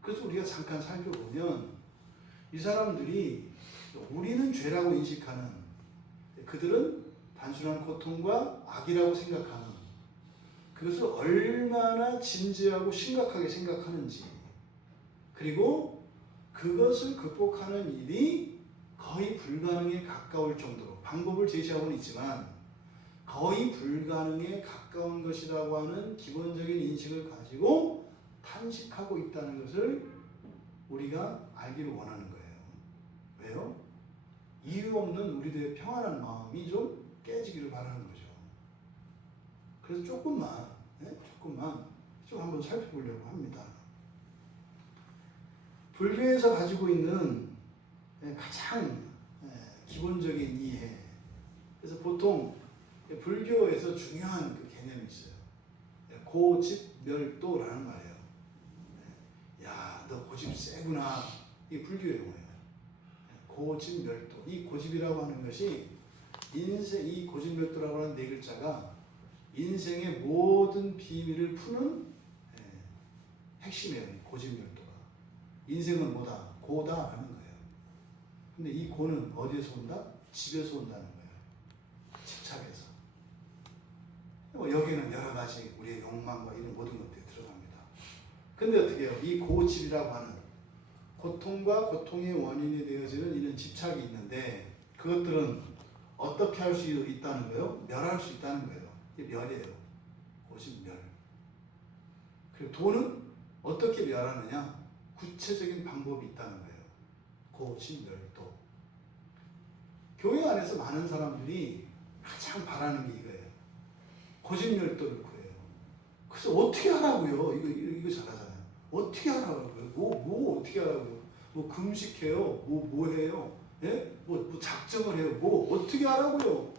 그래서 우리가 잠깐 살펴보면 이 사람들이 우리는 죄라고 인식하는, 그들은 단순한 고통과 악이라고 생각하는, 그것을 얼마나 진지하고 심각하게 생각하는지, 그리고 그것을 극복하는 일이 거의 불가능에 가까울 정도로 방법을 제시하고는 있지만 거의 불가능에 가까운 것이라고 하는 기본적인 인식을 가지고 탄식하고 있다는 것을 우리가 알기를 원하는 거예요. 왜요? 이유 없는 우리들의 평안한 마음이 좀 깨지기를 바라는 거죠. 그래서 조금만 좀 한번 살펴보려고 합니다. 불교에서 가지고 있는 가장 기본적인 이해. 그래서 보통 불교에서 중요한 그 개념이 있어요. 고집멸도라는 말이에요. 야, 너 고집 세구나. 이게 불교의 용어예요. 고집멸도. 이 고집이라고 하는 것이 인생, 이 고집멸도라고 하는 네 글자가 인생의 모든 비밀을 푸는 핵심이에요. 고집멸도가. 인생은 뭐다? 고다라는 거예요. 근데 이 고는 어디에서 온다? 집에서 온다는 거예요. 집착에서. 여기는 여러 가지 우리의 욕망과 이런 모든 것들이 들어갑니다. 근데 어떻게 해요? 이 고집이라고 하는 고통과 고통의 원인이 되어지는 이런 집착이 있는데 그것들은 어떻게 할 수 있다는 거예요? 멸할 수 있다는 거예요. 이게 멸이에요. 고집멸. 그리고 도는 어떻게 멸하느냐? 구체적인 방법이 있다는 거예요. 고집멸도. 교회 안에서 많은 사람들이 가장 바라는 게 이거예요. 고집멸도를 구해요. 그래서 어떻게 하라고요? 이거 잘하잖아요. 어떻게 하라고요? 뭐 어떻게 하라고요? 뭐 금식해요? 뭐 해요? 예? 뭐 작정을 해요? 뭐 어떻게 하라고요?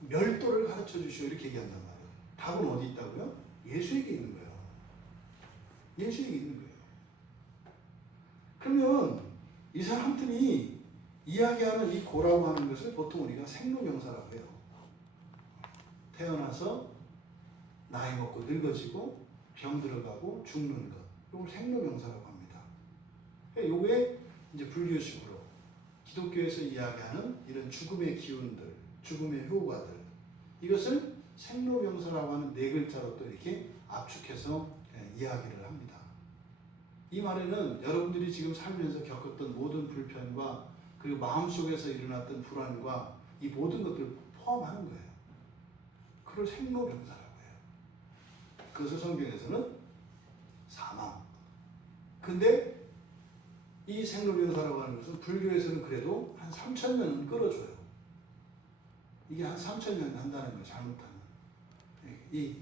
멸도를 가르쳐 주시오. 이렇게 얘기한단 말이에요. 답은 어디 있다고요? 예수에게 있는 거예요. 예수에게 있는 거예요. 그러면 이 사람들이 이야기하는 이 고라고 하는 것을 보통 우리가 생로병사라고 해요. 태어나서 나이 먹고 늙어지고 병 들어가고 죽는 것. 이걸 생로병사라고 합니다. 요게 이제 불교식으로 기독교에서 이야기하는 이런 죽음의 기운들, 죽음의 효과들, 이것을 생로병사라고 하는 네 글자로 또 이렇게 압축해서 이야기를 합니다. 이 말에는 여러분들이 지금 살면서 겪었던 모든 불편과 그리고 마음속에서 일어났던 불안과 이 모든 것들을 포함하는 거예요. 그걸 생로병사라고 해요. 그것을 성경에서는 사망. 근데 이 생로병사라고 하는 것은 불교에서는 그래도 한 3,000년은 끌어줘요. 이게 한 3,000년 한다는 거예요. 잘못하면. 이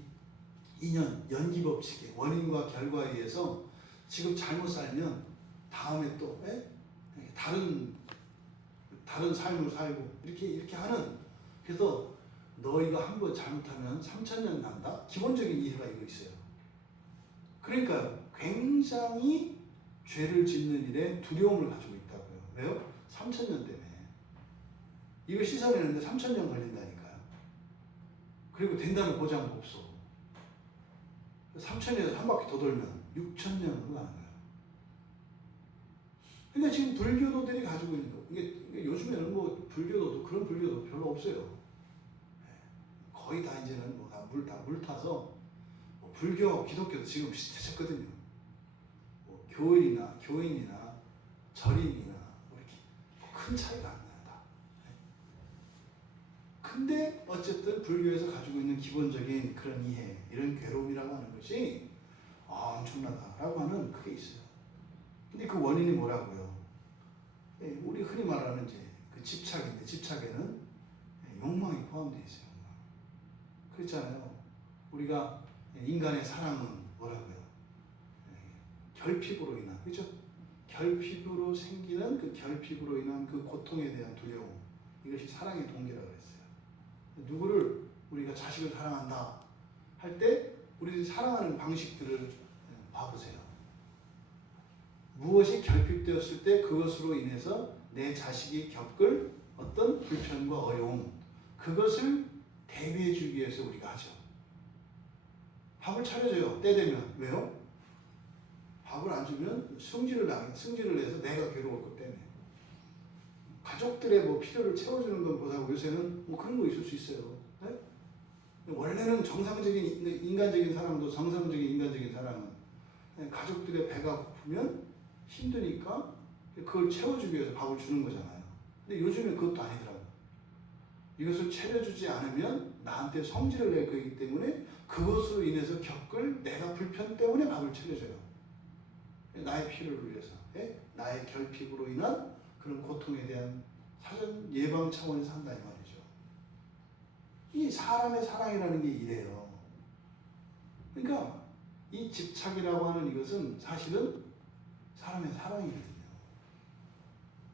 인연, 연기법칙의 원인과 결과에 의해서 지금 잘못 살면 다음에 또 다른 삶을 살고 이렇게 하는, 그래서 너희가 한번 잘못하면 3,000년 난다? 기본적인 이해가 이거 있어요. 그러니까 굉장히 죄를 짓는 일에 두려움을 가지고 있다고요. 왜요? 3,000년 때문에. 이거 씻어내는데 3,000년 걸린다니까요. 그리고 된다는 보장도 없어. 3,000년에서 한 바퀴 더 돌면 6,000년으로 가는 거예요. 그러니까 지금 불교도들이 가지고 있는 거. 이게 요즘에는 뭐 불교도도 그런 불교도 별로 없어요. 거의 다 이제는 뭐 물 타서 뭐 불교, 기독교도 지금 비슷해졌거든요. 뭐 교인이나 절인이나 뭐 이렇게 큰 차이가 안 나요. 다. 근데 어쨌든 불교에서 가지고 있는 기본적인 그런 이해, 이런 괴로움이라고 하는 것이 엄청나다라고 하는 그게 있어요. 근데 그 원인이 뭐라고요? 우리 흔히 말하는 이제 그 집착인데, 집착에는 욕망이 포함되어 있어요. 욕망. 그렇잖아요. 우리가 인간의 사랑은 뭐라고요? 결핍으로 인한, 그죠? 결핍으로 생기는 그 결핍으로 인한 그 고통에 대한 두려움, 이것이 사랑의 동기라고 했어요. 누구를 우리가 자식을 사랑한다 할 때 우리들이 사랑하는 방식들을 봐보세요. 무엇이 결핍되었을 때 그것으로 인해서 내 자식이 겪을 어떤 불편과 어려움, 그것을 대비해 주기 위해서 우리가 하죠. 밥을 차려줘요. 때 되면. 왜요? 밥을 안 주면 승질을 내서 내가 괴로울 것 때문에. 가족들의 뭐 필요를 채워주는 것보다 요새는 뭐 그런 거 있을 수 있어요. 네? 원래는 정상적인 인간적인 사람도, 정상적인 인간적인 사람은 가족들의 배가 고프면 힘드니까 그걸 채워주기 위해서 밥을 주는 거잖아요. 근데 요즘엔 그것도 아니더라고요. 이것을 차려주지 않으면 나한테 성질을 낼 거기 때문에 그것으로 인해서 겪을 내가 불편 때문에 밥을 차려줘요. 나의 필요를 위해서, 나의 결핍으로 인한 그런 고통에 대한 사전 예방 차원에서 한다 이 말이죠. 이 사람의 사랑이라는 게 이래요. 그러니까 이 집착이라고 하는 이것은 사실은 사람의 사랑이거든요.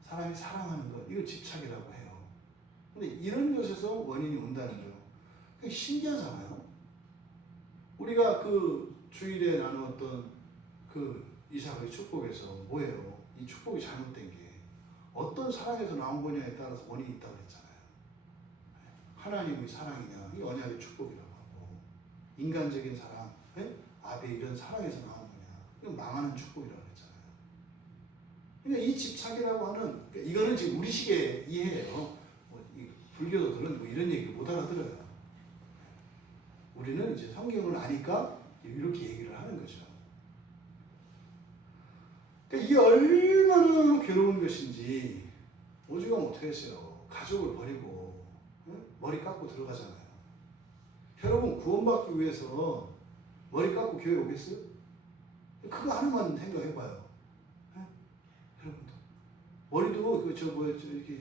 사람이 사랑하는 것, 이거 집착이라고 해요. 근데 이런 것에서 원인이 온다는 거예요. 신기하잖아요. 우리가 그 주일에 나누었던 그 이삭의 축복에서 뭐예요? 이 축복이 잘못된 게 어떤 사랑에서 나온 거냐에 따라서 원인이 있다고 했잖아요. 하나님의 사랑이냐, 이 언약의 축복이라고 하고, 인간적인 사랑, 아베 이런 사랑에서 나온 거냐, 이건 망하는 축복이라고 했잖아요. 그러니까 이 집착이라고 하는, 이거는 지금 우리식의 이해예요. 불교도들은 뭐 이런 얘기를 못 알아들어요. 우리는 이제 성경을 아니까 이렇게 얘기를 하는 거죠. 그러니까 이게 얼마나 괴로운 것인지, 오죽하면 어떻게 했어요? 가족을 버리고 머리 깎고 들어가잖아요. 여러분 구원받기 위해서 머리 깎고 교회 오겠어요? 그거 하나만 생각해봐요. 여러분도 머리도 이렇게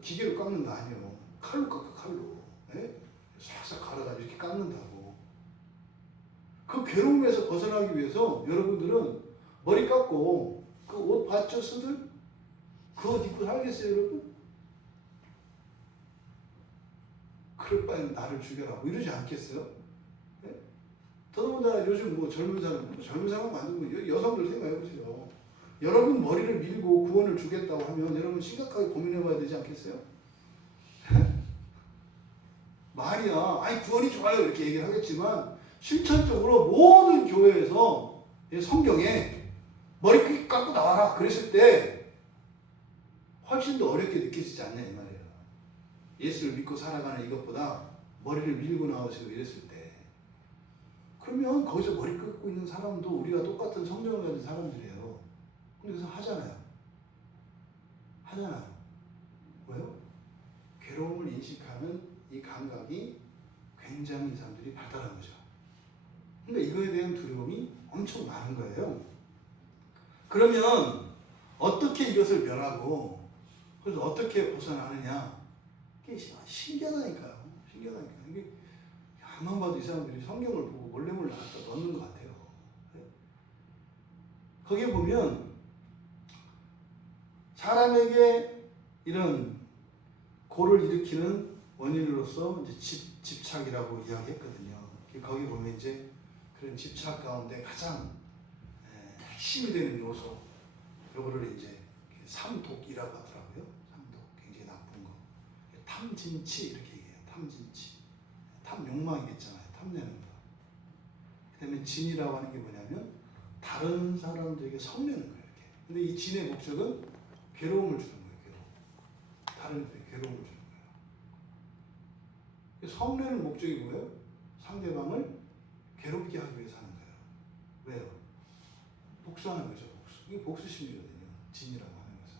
기계로 깎는 거 아니에요. 칼로 깎아, 칼로. 싹싹 갈아가지고 이렇게 깎는다고. 그 괴로움에서 벗어나기 위해서 여러분들은 머리 깎고 그 옷 받쳐 쓰들 그 옷 입고 살겠어요, 여러분? 그럴 바에는 나를 죽여라 뭐 이러지 않겠어요? 더더군다나 요즘 뭐 젊은 사람 만들고 여성들 생각해보세요. 여러분 머리를 밀고 구원을 주겠다고 하면 여러분 심각하게 고민해 봐야 되지 않겠어요? 말이야. 아니 구원이 좋아요 이렇게 얘기를 하겠지만 실천적으로 모든 교회에서 성경에 머리 깎고 나와라 그랬을 때 훨씬 더 어렵게 느껴지지 않냐 이 말이에요. 예수를 믿고 살아가는 이것보다 머리를 밀고 나오시고 이랬을 때 그러면 거기서 머리 깎고 있는 사람도 우리가 똑같은 성정을 가진 사람들이에요. 근데 그래서 하잖아요. 왜요? 괴로움을 인식하는 이 감각이 굉장히 이 사람들이 발달한 거죠. 근데 이거에 대한 두려움이 엄청 많은 거예요. 그러면 어떻게 이것을 멸하고 그래서 어떻게 벗어나느냐? 이게 신기하다니까요. 이게 한번 봐도 이 사람들이 성경을 보고 몰래 갖다 넣는 것 같아요. 거기에 보면 사람에게 이런 고를 일으키는 원인으로서 이제 집착이라고 이야기했거든요. 거기 보면 이제 그런 집착 가운데 가장 핵심이 되는 요소, 요거를 이제 삼독이라고 하더라고요. 삼독, 굉장히 나쁜 거. 탐진치 이렇게 얘기해요. 탐진치. 탐욕망이겠잖아요. 탐내는 거. 그 다음에 진이라고 하는 게 뭐냐면 다른 사람들에게 성내는 거예요. 이렇게. 근데 이 진의 목적은 괴로움을 주는 거예요. 괴로움. 다른 이들에게 괴로움을 주는 거예요. 성내는 목적이 뭐예요? 상대방을 괴롭게 하기 위해서 하는 거예요. 왜요? 복수하는 거죠. 복수. 이게 복수심이거든요. 진이라고 하는 것은.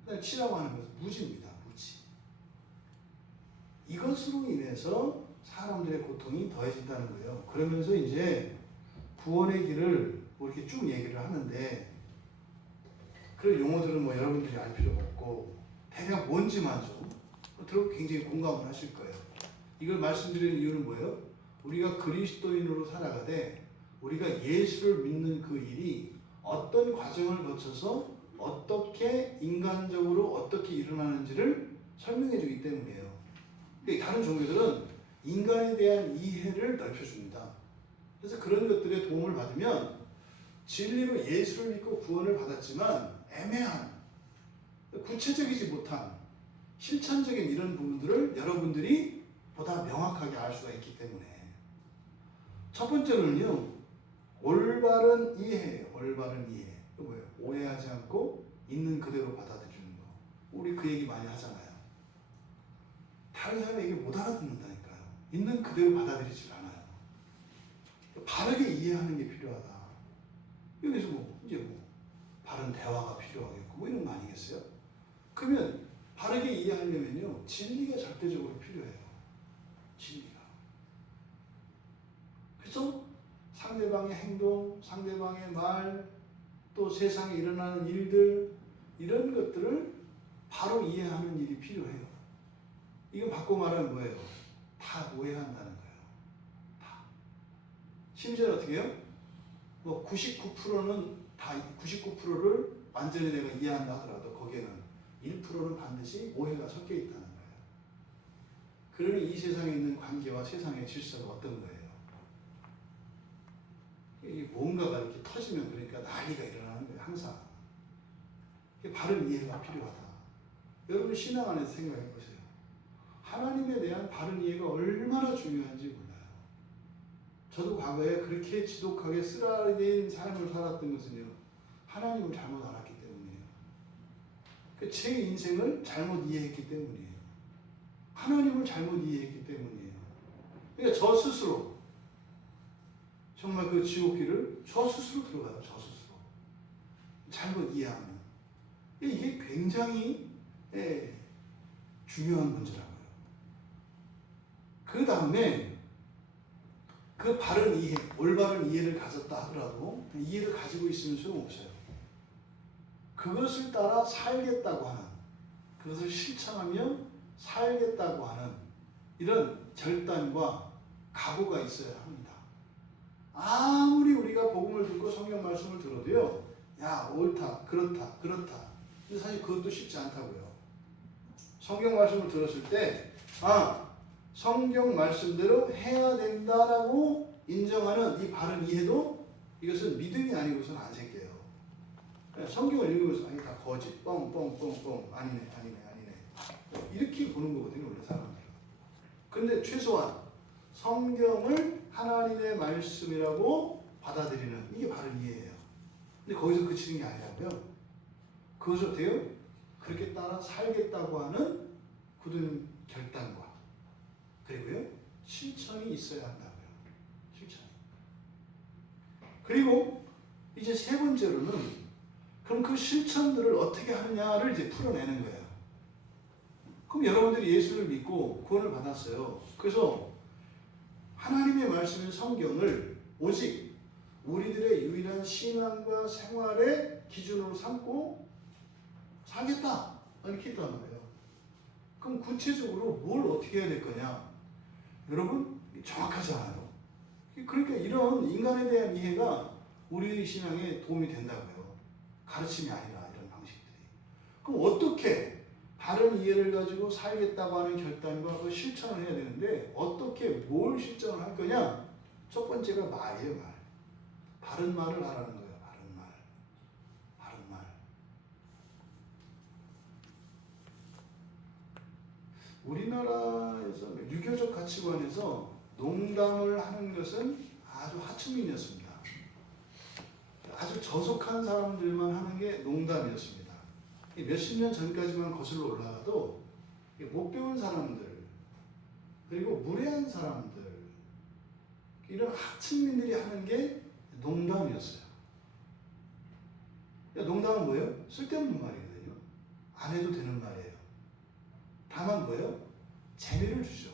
그다음에 치라고 하는 것은 무지입니다. 무지. 이것으로 인해서 사람들의 고통이 더해진다는 거예요. 그러면서 이제 구원의 길을 뭐 이렇게 쭉 얘기를 하는데 그런 용어들은 뭐 여러분들이 알 필요가 없고 대략 뭔지만 좀 들어도 굉장히 공감을 하실 거예요. 이걸 말씀드리는 이유는 뭐예요? 우리가 그리스도인으로 살아가되 우리가 예수를 믿는 그 일이 어떤 과정을 거쳐서 어떻게 인간적으로 어떻게 일어나는지를 설명해 주기 때문이에요. 다른 종교들은 인간에 대한 이해를 넓혀줍니다. 그래서 그런 것들에 도움을 받으면 진리로 예수를 믿고 구원을 받았지만 애매한, 구체적이지 못한 실천적인 이런 부분들을 여러분들이 보다 명확하게 알 수가 있기 때문에 첫 번째는요, 올바른 이해예요. 올바른 이해. 그 뭐예요? 오해하지 않고 있는 그대로 받아들이는 거. 우리 그 얘기 많이 하잖아요. 다른 사람이 얘기 못 알아듣는다니까요. 있는 그대로 받아들이질 않아요. 바르게 이해하는 게 필요하다. 여기서 이제 바른 대화가 필요하겠고 뭐 이런 거 아니겠어요? 그러면 바르게 이해하려면요, 진리가 절대적으로 필요해요. 진리가. 그래서 상대방의 행동, 상대방의 말, 또 세상에 일어나는 일들, 이런 것들을 바로 이해하는 일이 필요해요. 이거 바꿔 말하면 뭐예요? 다 오해한다는 거예요. 다. 심지어 어떻게 해요? 뭐 99%는 다 99%를 완전히 내가 이해한다 하더라도 거기에는 1%는 반드시 오해가 섞여 있다는 거예요. 그러니 이 세상에 있는 관계와 세상의 질서가 어떤 거예요? 이 뭔가가 이렇게 터지면 그러니까 난리가 일어나는 거예요. 항상. 바른 이해가 필요하다. 여러분 신앙 안에서 생각해 보세요. 하나님에 대한 바른 이해가 얼마나 중요한지 몰라요. 저도 과거에 그렇게 지독하게 쓰라린 삶을 살았던 것은요, 하나님을 잘못 알았기 때문이에요. 제 인생을 잘못 이해했기 때문이에요. 하나님을 잘못 이해했기 때문이에요. 그러니까 저 스스로 정말 그 지옥길을 저 스스로 들어가요. 저 스스로. 잘못 이해하면. 이게 굉장히 중요한 문제라고요. 그 다음에 그 바른 이해, 올바른 이해를 가졌다 하더라도 이해를 가지고 있으면 소용없어요. 그것을 따라 살겠다고 하는, 그것을 실천하며 살겠다고 하는 이런 결단과 각오가 있어야 합니다. 아무리 우리가 복음을 듣고 성경 말씀을 들어도요, 야 옳다, 그렇다. 근데 사실 그것도 쉽지 않다고요. 성경 말씀을 들었을 때 성경 말씀대로 해야 된다라고 인정하는 이 바른 이해도 이것은 믿음이 아니고서는 안 생겨요. 성경을 읽으면서 아니 다 거짓, 뻥뻥뻥뻥 아니네 이렇게 보는 거거든요 원래 사람들은. 근데 최소한 성경을 하나님의 말씀이라고 받아들이는 이게 바른 이해예요. 근데 거기서 그치는 게 아니라고요. 그것을 돼요? 그렇게 따라 살겠다고 하는 굳은 결단과 그리고요 실천이 있어야 한다고요. 실천이. 그리고 이제 세 번째로는 그럼 그 실천들을 어떻게 하느냐를 이제 풀어내는 거예요. 그럼 여러분들이 예수를 믿고 구원을 받았어요. 그래서 하나님의 말씀인 성경을 오직 우리들의 유일한 신앙과 생활의 기준으로 삼고 살겠다 이렇게 했단 말이에요. 그럼 구체적으로 뭘 어떻게 해야 될 거냐? 여러분 정확하지 않아요. 그러니까 이런 인간에 대한 이해가 우리 신앙에 도움이 된다고요. 가르침이 아니라 이런 방식들이. 그럼 어떻게 바른 이해를 가지고 살겠다고 하는 결단과 그 실천을 해야 되는데 어떻게 뭘 실천을 할 거냐? 첫 번째가 말이에요. 말. 바른 말을 하라는 거예요. 바른 말. 바른 말. 우리나라에서 유교적 가치관에서 농담을 하는 것은 아주 하층민이었습니다. 아주 저속한 사람들만 하는 게 농담이었습니다. 몇십 년 전까지만 거슬러 올라가도 못 배운 사람들 그리고 무례한 사람들 이런 하층민들이 하는 게 농담이었어요. 농담은 뭐예요? 쓸데없는 말이거든요. 안 해도 되는 말이에요. 다만 뭐예요? 재미를 주죠.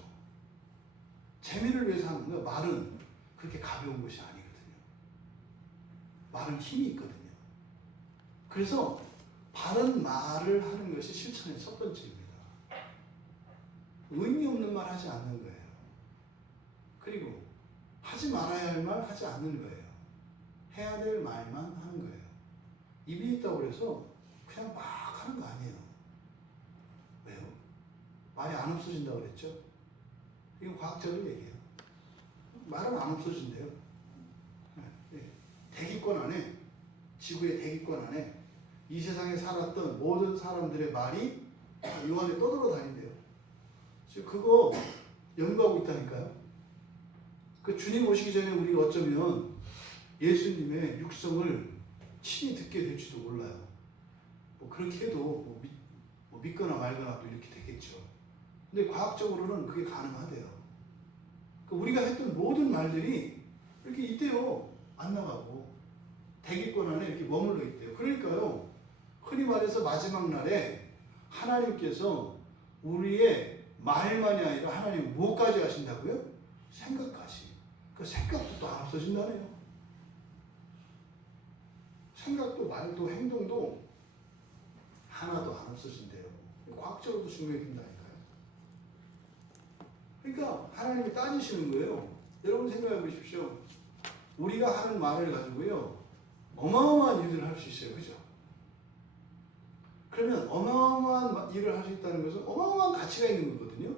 재미를 위해서 하는 거예요. 말은 그렇게 가벼운 것이 아니거든요. 말은 힘이 있거든요. 그래서 바른 말을 하는 것이 실천의 첫 번째입니다. 의미 없는 말 하지 않는 거예요. 그리고 하지 말아야 할 말 하지 않는 거예요. 해야 될 말만 하는 거예요. 입이 있다고 해서 그냥 막 하는 거 아니에요. 왜요? 말이 안 없어진다고 그랬죠? 이건 과학적인 얘기예요. 말은 안 없어진대요. 대기권 안에, 지구의 대기권 안에 이 세상에 살았던 모든 사람들의 말이 이 안에 떠돌아 다닌대요. 지금 그거 연구하고 있다니까요. 그 주님 오시기 전에 우리가 어쩌면 예수님의 육성을 친히 듣게 될지도 몰라요. 뭐 그렇게 해도 뭐 믿거나 말거나 또 이렇게 되겠죠. 근데 과학적으로는 그게 가능하대요. 우리가 했던 모든 말들이 이렇게 있대요. 안 나가고 대기권 안에 이렇게 머물러 있대요. 그러니까요. 흔히 말해서 마지막 날에 하나님께서 우리의 말만이 아니라 하나님 뭐까지 하신다고요? 생각까지. 그 생각도 또 안 없어진다네요. 생각도 말도 행동도 하나도 안 없어진대요. 과학적으로도 증명된다니까요. 그러니까 하나님이 따지시는 거예요. 여러분 생각해 보십시오. 우리가 하는 말을 가지고요. 어마어마한 일을 할 수 있어요. 그죠? 그러면 어마어마한 일을 할 수 있다는 것은 어마어마한 가치가 있는 거거든요.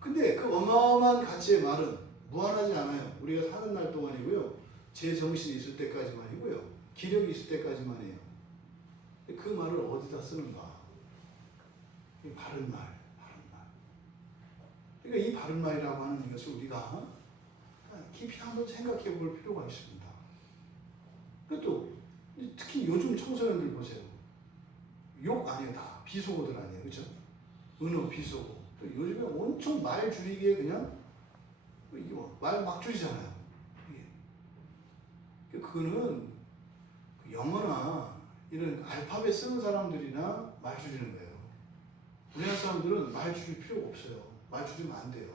근데 그 어마어마한 가치의 말은 무한하지 않아요. 우리가 사는 날 동안이고요. 제 정신이 있을 때까지만이고요. 기력이 있을 때까지만이에요. 그 말을 어디다 쓰는가? 바른 말, 바른 말. 그러니까 이 바른 말이라고 하는 것을 우리가 깊이 한번 생각해 볼 필요가 있습니다. 또 특히 요즘 청소년들 보세요. 욕 아니에요. 다 비속어들 아니에요. 그렇죠? 은어 비속어. 또 요즘에 엄청 말 줄이기에 그냥 말 막 줄이잖아요. 그거는 영어나 이런 알파벳 쓰는 사람들이나 말 줄이는 거예요. 우리나라 사람들은 말 줄일 필요가 없어요. 말 줄이면 안 돼요.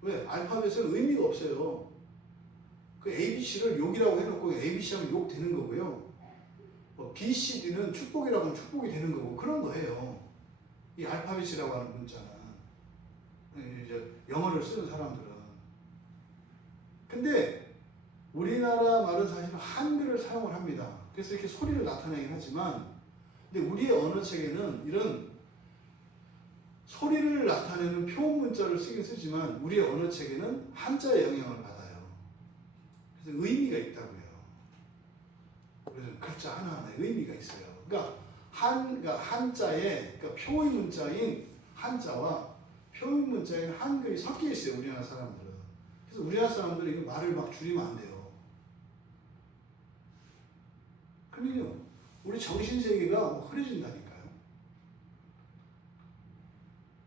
왜? 알파벳은 의미가 없어요. 그 ABC를 욕이라고 해놓고 ABC 하면 욕 되는 거고요. BCD는 축복이라고 하면 축복이 되는 거고 그런 거예요. 이 알파벳이라고 하는 문자는 이제 영어를 쓰는 사람들은. 근데 우리나라 말은 사실 한글을 사용을 합니다. 그래서 이렇게 소리를 나타내긴 하지만 근데 우리의 언어책에는 이런 소리를 나타내는 표현 문자를 쓰긴 쓰지만 우리의 언어책에는 한자의 영향을 받아요. 그래서 의미가 있다고요. 그래서 글자 하나하나에 의미가 있어요. 그러니까 한자에 그러니까 표의 문자인 한자와 표의 문자인 한글이 섞여 있어요. 우리나라 사람들은. 그래서 우리나라 사람들은 이거 말을 막 줄이면 안 돼요. 그러면요, 우리 정신세계가 뭐 흐려진다니까요.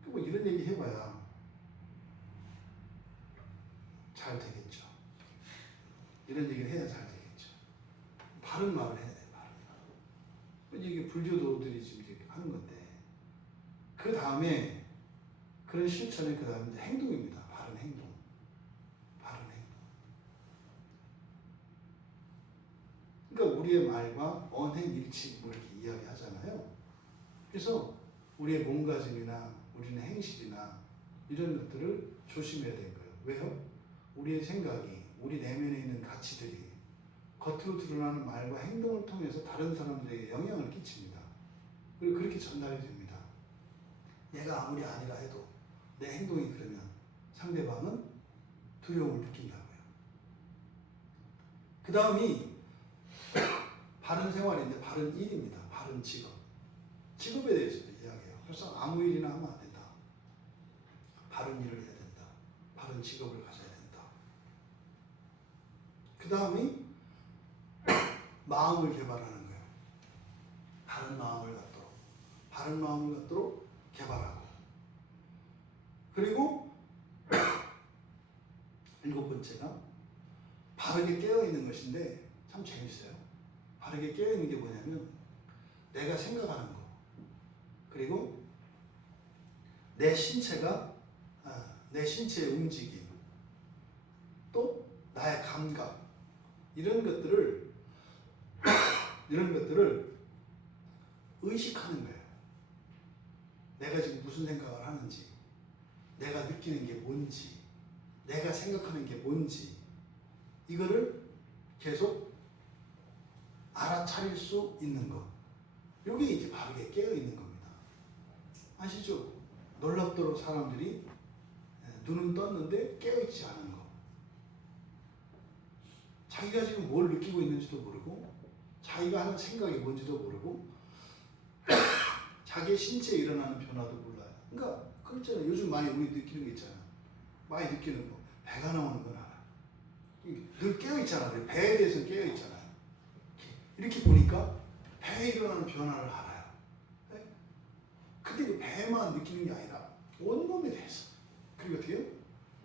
뭐 이런 얘기 해봐야 잘 되겠죠. 이런 얘기를 해야 잘 되겠죠. 바른 말을 해야 돼요. 바른 말. 이게 불교도들이 지금 이렇게 하는 건데, 그 다음에 그런 실천의 그 다음에 행동입니다. 바른 행동. 바른 행동. 그러니까 우리의 말과 언행일치 뭐 이렇게 이야기하잖아요. 그래서 우리의 몸가짐이나 우리는 행실이나 이런 것들을 조심해야 되는 거예요. 왜요? 우리의 생각이, 우리 내면에 있는 가치들이 겉으로 드러나는 말과 행동을 통해서 다른 사람들에게 영향을 끼칩니다. 그리고 그렇게 전달이 됩니다. 내가 아무리 아니라 해도 내 행동이 그러면 상대방은 두려움을 느낀다고요. 그 다음이 바른 생활인데 바른 일입니다. 바른 직업. 직업에 대해서도 이야기해요. 그래서 아무 일이나 하면 안 된다. 바른 일을 해야 된다. 바른 직업을 가져야 된다. 그 다음이 마음을 개발하는 거예요. 바른 마음을 갖도록. 바른 마음을 갖도록 개발하고. 그리고 일곱 번째가 바르게 깨어있는 것인데 참 재밌어요. 바르게 깨어있는 게 뭐냐면 내가 생각하는 거, 그리고 내 신체가 내 신체의 움직임, 또 나의 감각, 이런 것들을 의식하는 거예요. 내가 지금 무슨 생각을 하는지, 내가 느끼는 게 뭔지, 내가 생각하는 게 뭔지, 이거를 계속 알아차릴 수 있는 것. 이게 이제 바르게 깨어 있는 겁니다. 아시죠? 놀랍도록 사람들이 눈은 떴는데 깨어 있지 않은 것. 자기가 지금 뭘 느끼고 있는지도 모르고, 자기가 하는 생각이 뭔지도 모르고, 자기 신체에 일어나는 변화도 몰라요. 그러니까 그렇잖아요. 요즘 많이 우리 느끼는 게 있잖아요. 많이 느끼는 거. 배가 나오는 건 알아요. 늘 깨어 있잖아요. 배에 대해서 깨어 있잖아요. 이렇게 보니까 배에 일어나는 변화를 알아요. 네? 근데 그 배만 느끼는 게 아니라 온몸에 대해서. 그리고 어떻게 해요?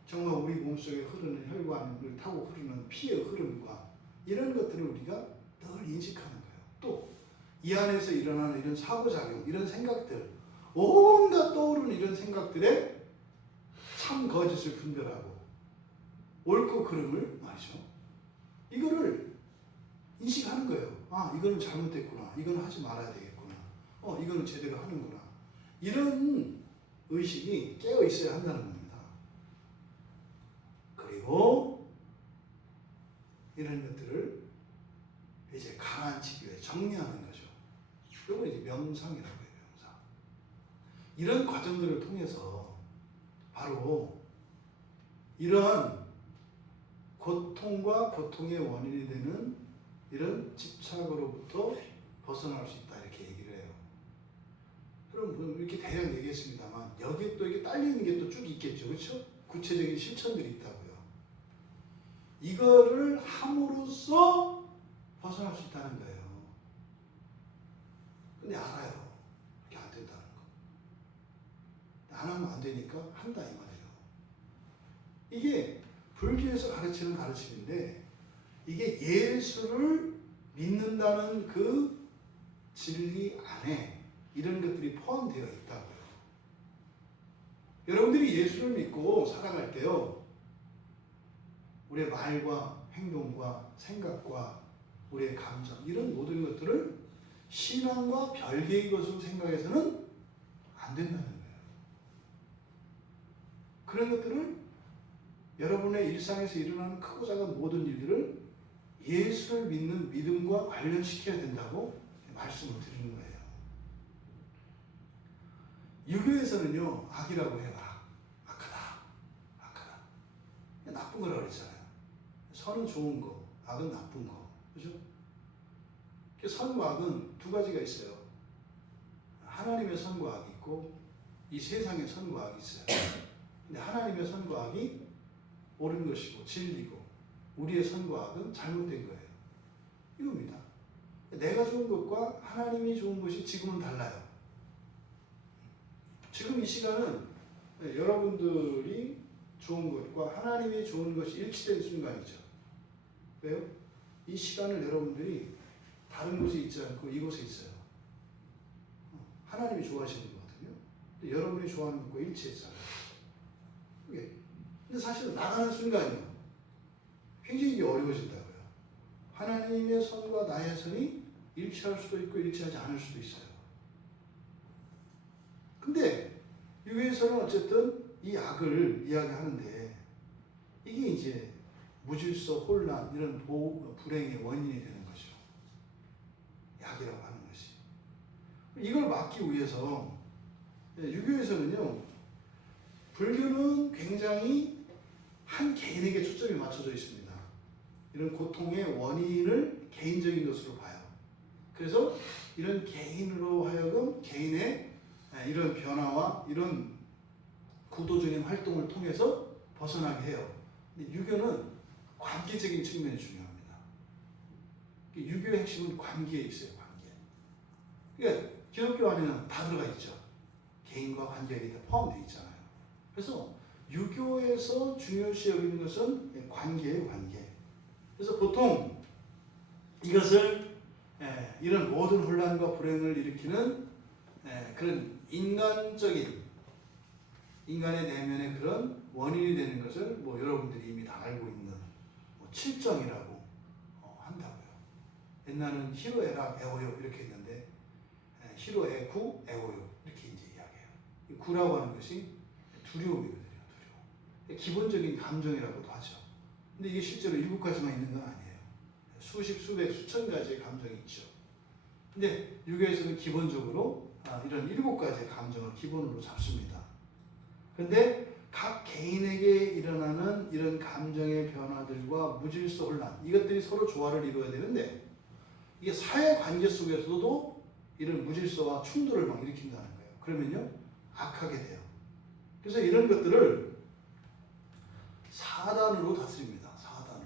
정말 우리 몸속에 흐르는 혈관을 타고 흐르는 피의 흐름과 이런 것들을 우리가 늘 인식하는 거예요. 또 이 안에서 일어나는 이런 사고작용, 이런 생각들, 온갖 떠오르는 이런 생각들에 참 거짓을 분별하고 옳고 그름을 말이죠. 이거를 인식하는 거예요. 아, 이거는 잘못됐구나. 이거는 하지 말아야 되겠구나. 이거는 제대로 하는구나. 이런 의식이 깨어 있어야 한다는 겁니다. 그리고 이런 것들을 이제 가라앉히기 위해 정리하는 거죠. 이걸 이제 명상이라고 해요. 명상. 이런 과정들을 통해서 바로 이러한 고통과 고통의 원인이 되는 이런 집착으로부터 벗어날 수 있다, 이렇게 얘기를 해요. 여러분 이렇게 대략 얘기했습니다만 여기에 또 이게 딸리는 게 또 쭉 있겠죠, 그렇죠? 구체적인 실천들이 있다고요. 이거를 함으로써 벗어날 수 있다는 거예요. 근데 알아요. 이렇게 안 된다는 거. 안 하면 안 되니까 한다, 이 말이에요. 이게 불교에서 가르치는 가르침인데, 이게 예수를 믿는다는 그 진리 안에 이런 것들이 포함되어 있다고요. 여러분들이 예수를 믿고 살아갈 때요, 우리의 말과 행동과 생각과 우리의 감정, 이런 모든 것들을 신앙과 별개의 것으로 생각해서는 안 된다는 거예요. 그런 것들을 여러분의 일상에서 일어나는 크고 작은 모든 일들을 예수를 믿는 믿음과 관련시켜야 된다고 말씀을 드리는 거예요. 유교에서는요, 악이라고 해요. 악하다. 악하다. 나쁜 거라고 그랬잖아요. 선은 좋은 거, 악은 나쁜 거. 그죠? 선과 악은 두 가지가 있어요. 하나님의 선과 악이 있고 이 세상의 선과 악이 있어요. 근데 하나님의 선과 악이 옳은 것이고 진리고 우리의 선과 악은 잘못된 거예요. 이겁니다. 내가 좋은 것과 하나님이 좋은 것이 지금은 달라요. 지금 이 시간은 여러분들이 좋은 것과 하나님이 좋은 것이 일치된 순간이죠. 왜요? 이 시간을 여러분들이 다른 곳에 있지 않고 이곳에 있어요. 하나님이 좋아하시는 거거든요. 근데 여러분이 좋아하는 것과 일치했잖아요. 근데 사실은 나가는 순간이요. 굉장히 이게 어려워진다고요. 하나님의 선과 나의 선이 일치할 수도 있고 일치하지 않을 수도 있어요. 근데 유교에서는 어쨌든 이 악을 이야기하는데 이게 이제 무질서, 혼란, 이런 불행의 원인이 되는 거죠. 약이라고 하는 것이. 이걸 막기 위해서 유교에서는요, 불교는 굉장히 한 개인에게 초점이 맞춰져 있습니다. 이런 고통의 원인을 개인적인 것으로 봐요. 그래서 이런 개인으로 하여금 개인의 이런 변화와 이런 구도적인 활동을 통해서 벗어나게 해요. 근데 유교는 관계적인 측면이 중요합니다. 유교의 핵심은 관계에 있어요. 관계. 그러니까 기독교 안에는 다 들어가 있죠. 개인과 관계가 포함되어 있잖아요. 그래서 유교에서 중요시 여기는 것은 관계예요. 관계. 그래서 보통 이것을 이런 모든 혼란과 불행을 일으키는 그런 인간의 내면의 그런 원인이 되는 것을 여러분들이 이미 다 알고 있는 칠정이라고 한다고요. 옛날은 히로에락 에오요 이렇게 했는데 히로에 구 에오요 이렇게 이제 이야기해요. 구라고 하는 것이 두려움이거든요. 두려움. 기본적인 감정이라고도 하죠. 근데 이게 실제로 7가지만 있는 건 아니에요. 수십, 수백, 수천 가지의 감정이 있죠. 근데 유교에서는 기본적으로 이런 7가지의 감정을 기본으로 잡습니다. 근데 각 개인에게 일어나는 이런 감정의 변화들과 무질서 혼란, 이것들이 서로 조화를 이루어야 되는데 이게 사회관계 속에서도 이런 무질서와 충돌을 막 일으킨다는 거예요. 그러면요, 악하게 돼요. 그래서 이런 것들을 사단으로 다스립니다. 사단으로.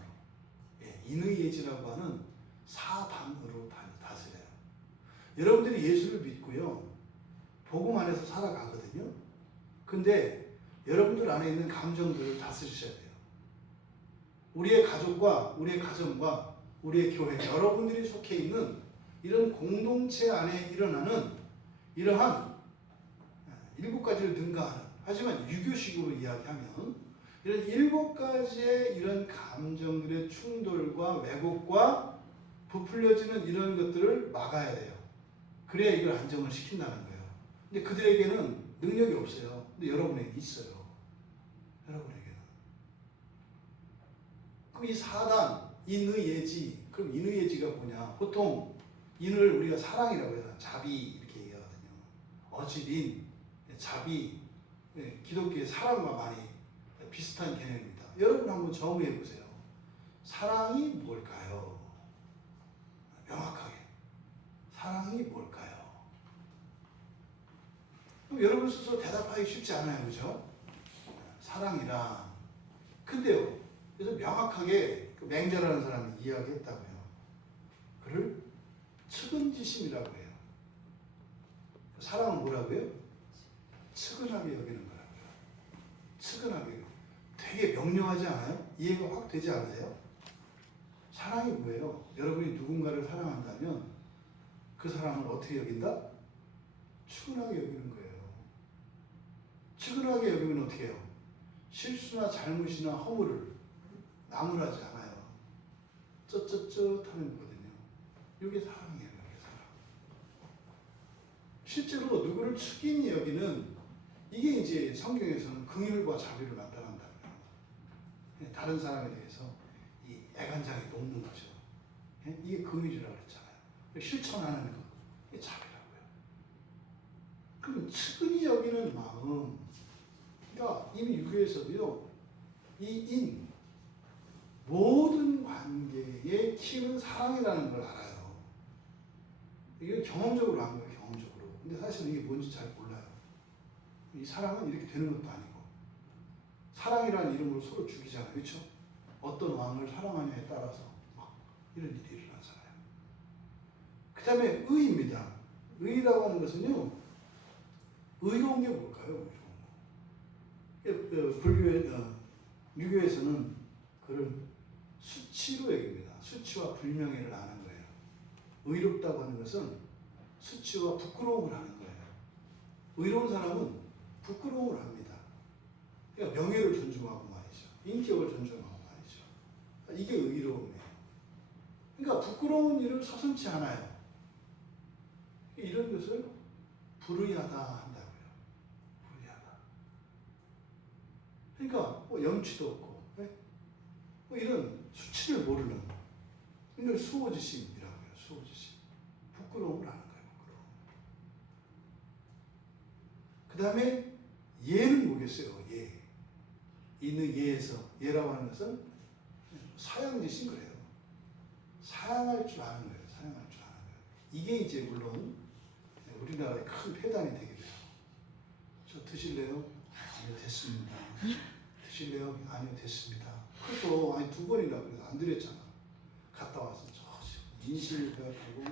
인의예지라고 하는 사단으로 다스려요. 여러분들이 예수를 믿고요, 복음 안에서 살아가거든요. 근데 여러분들 안에 있는 감정들을 다스리셔야 돼요. 우리의 가족과 우리의 가정과 우리의 교회, 여러분들이 속해 있는 이런 공동체 안에 일어나는 이러한 7가지를 능가하는, 하지만 유교식으로 이야기하면 이런 7가지의 이런 감정들의 충돌과 왜곡과 부풀려지는 이런 것들을 막아야 돼요. 그래야 이걸 안정을 시킨다는 거예요. 근데 그들에게는 능력이 없어요. 근데 여러분에게 있어요. 여러분에게는. 그럼 이 사단, 인의예지. 그럼 인의예지가 뭐냐? 보통 인을 우리가 사랑이라고 해요. 자비 이렇게 얘기하거든요. 어지린, 자비, 기독교의 사랑과 많이 비슷한 개념입니다. 여러분 한번 점의해 보세요. 사랑이 뭘까요? 명확하게. 사랑이 뭘까요? 그럼 여러분 스스로 대답하기 쉽지 않아요. 그죠? 사랑이라. 근데요, 그래서 명확하게 그 맹자라는 사람이 이야기했다고요. 그를 측은지심이라고 해요. 사랑은 뭐라고요? 측은하게 여기는 거라고요. 측은하게. 되게 명료하지 않아요? 이해가 확 되지 않으세요? 사랑이 뭐예요? 여러분이 누군가를 사랑한다면 그 사랑을 어떻게 여긴다? 측은하게 여기는 거예요. 측은하게 여기면 어떻게 해요? 실수나 잘못이나 허물을 나무라지 않아요. 쩌쩌쩌 하는 거거든요. 이게 사랑이에요. 이게 사랑. 실제로 누구를 측인히 여기는 이게 이제 성경에서는 긍휼과 자비를 나타난다고요. 다른 사람에 대해서 이 애간장이 녹는 거죠. 이게 긍휼이라고 했잖아요. 실천하는 것, 이게 자비라고요. 그럼 측은히 여기는 마음, 그러니까 이미 유교에서도요, 이 모든 관계의 키는 사랑이라는 걸 알아요. 이게 경험적으로 한 거예요, 경험적으로. 근데 사실은 이게 뭔지 잘 몰라요. 이 사랑은 이렇게 되는 것도 아니고. 사랑이라는 이름으로 서로 죽이잖아요. 그렇죠? 어떤 왕을 사랑하냐에 따라서 막 이런 일이 일어나잖아요. 그 다음에 의입니다. 의라고 하는 것은요, 의로운 게 뭘까요? 의로운 거. 유교에서는 그걸 수치로 얘기합니다. 수치와 불명예를 아는 거예요. 의롭다고 하는 것은 수치와 부끄러움을 하는 거예요. 의로운 사람은 부끄러움을 합니다. 그러니까 명예를 존중하고 말이죠. 인격을 존중하고 말이죠. 이게 의로움이에요. 그러니까 부끄러운 일을 서슴지 않아요. 이런 것을 불의하다 한다고요. 불의하다. 그러니까 뭐 염치도 없고, 뭐 이런 수치를 모르는, 이걸 수호지심이라고요. 수호지심. 부끄러움을 하는 거예요. 부끄러움. 그 다음에 예는 뭐겠어요? 예. 있는 예에서 예라고 하는 것은 사양지심 그래요. 사양할 줄 아는 거예요. 사양할 줄 아는 거예요. 이게 이제 물론 우리나라의 큰 폐단이 되게 돼요. 저 드실래요? 아니요, 됐습니다. 드실래요? 아니요, 됐습니다. 그래서 아니 2번이나 그래서 안 드렸잖아. 갔다 와서 저 인실해가지고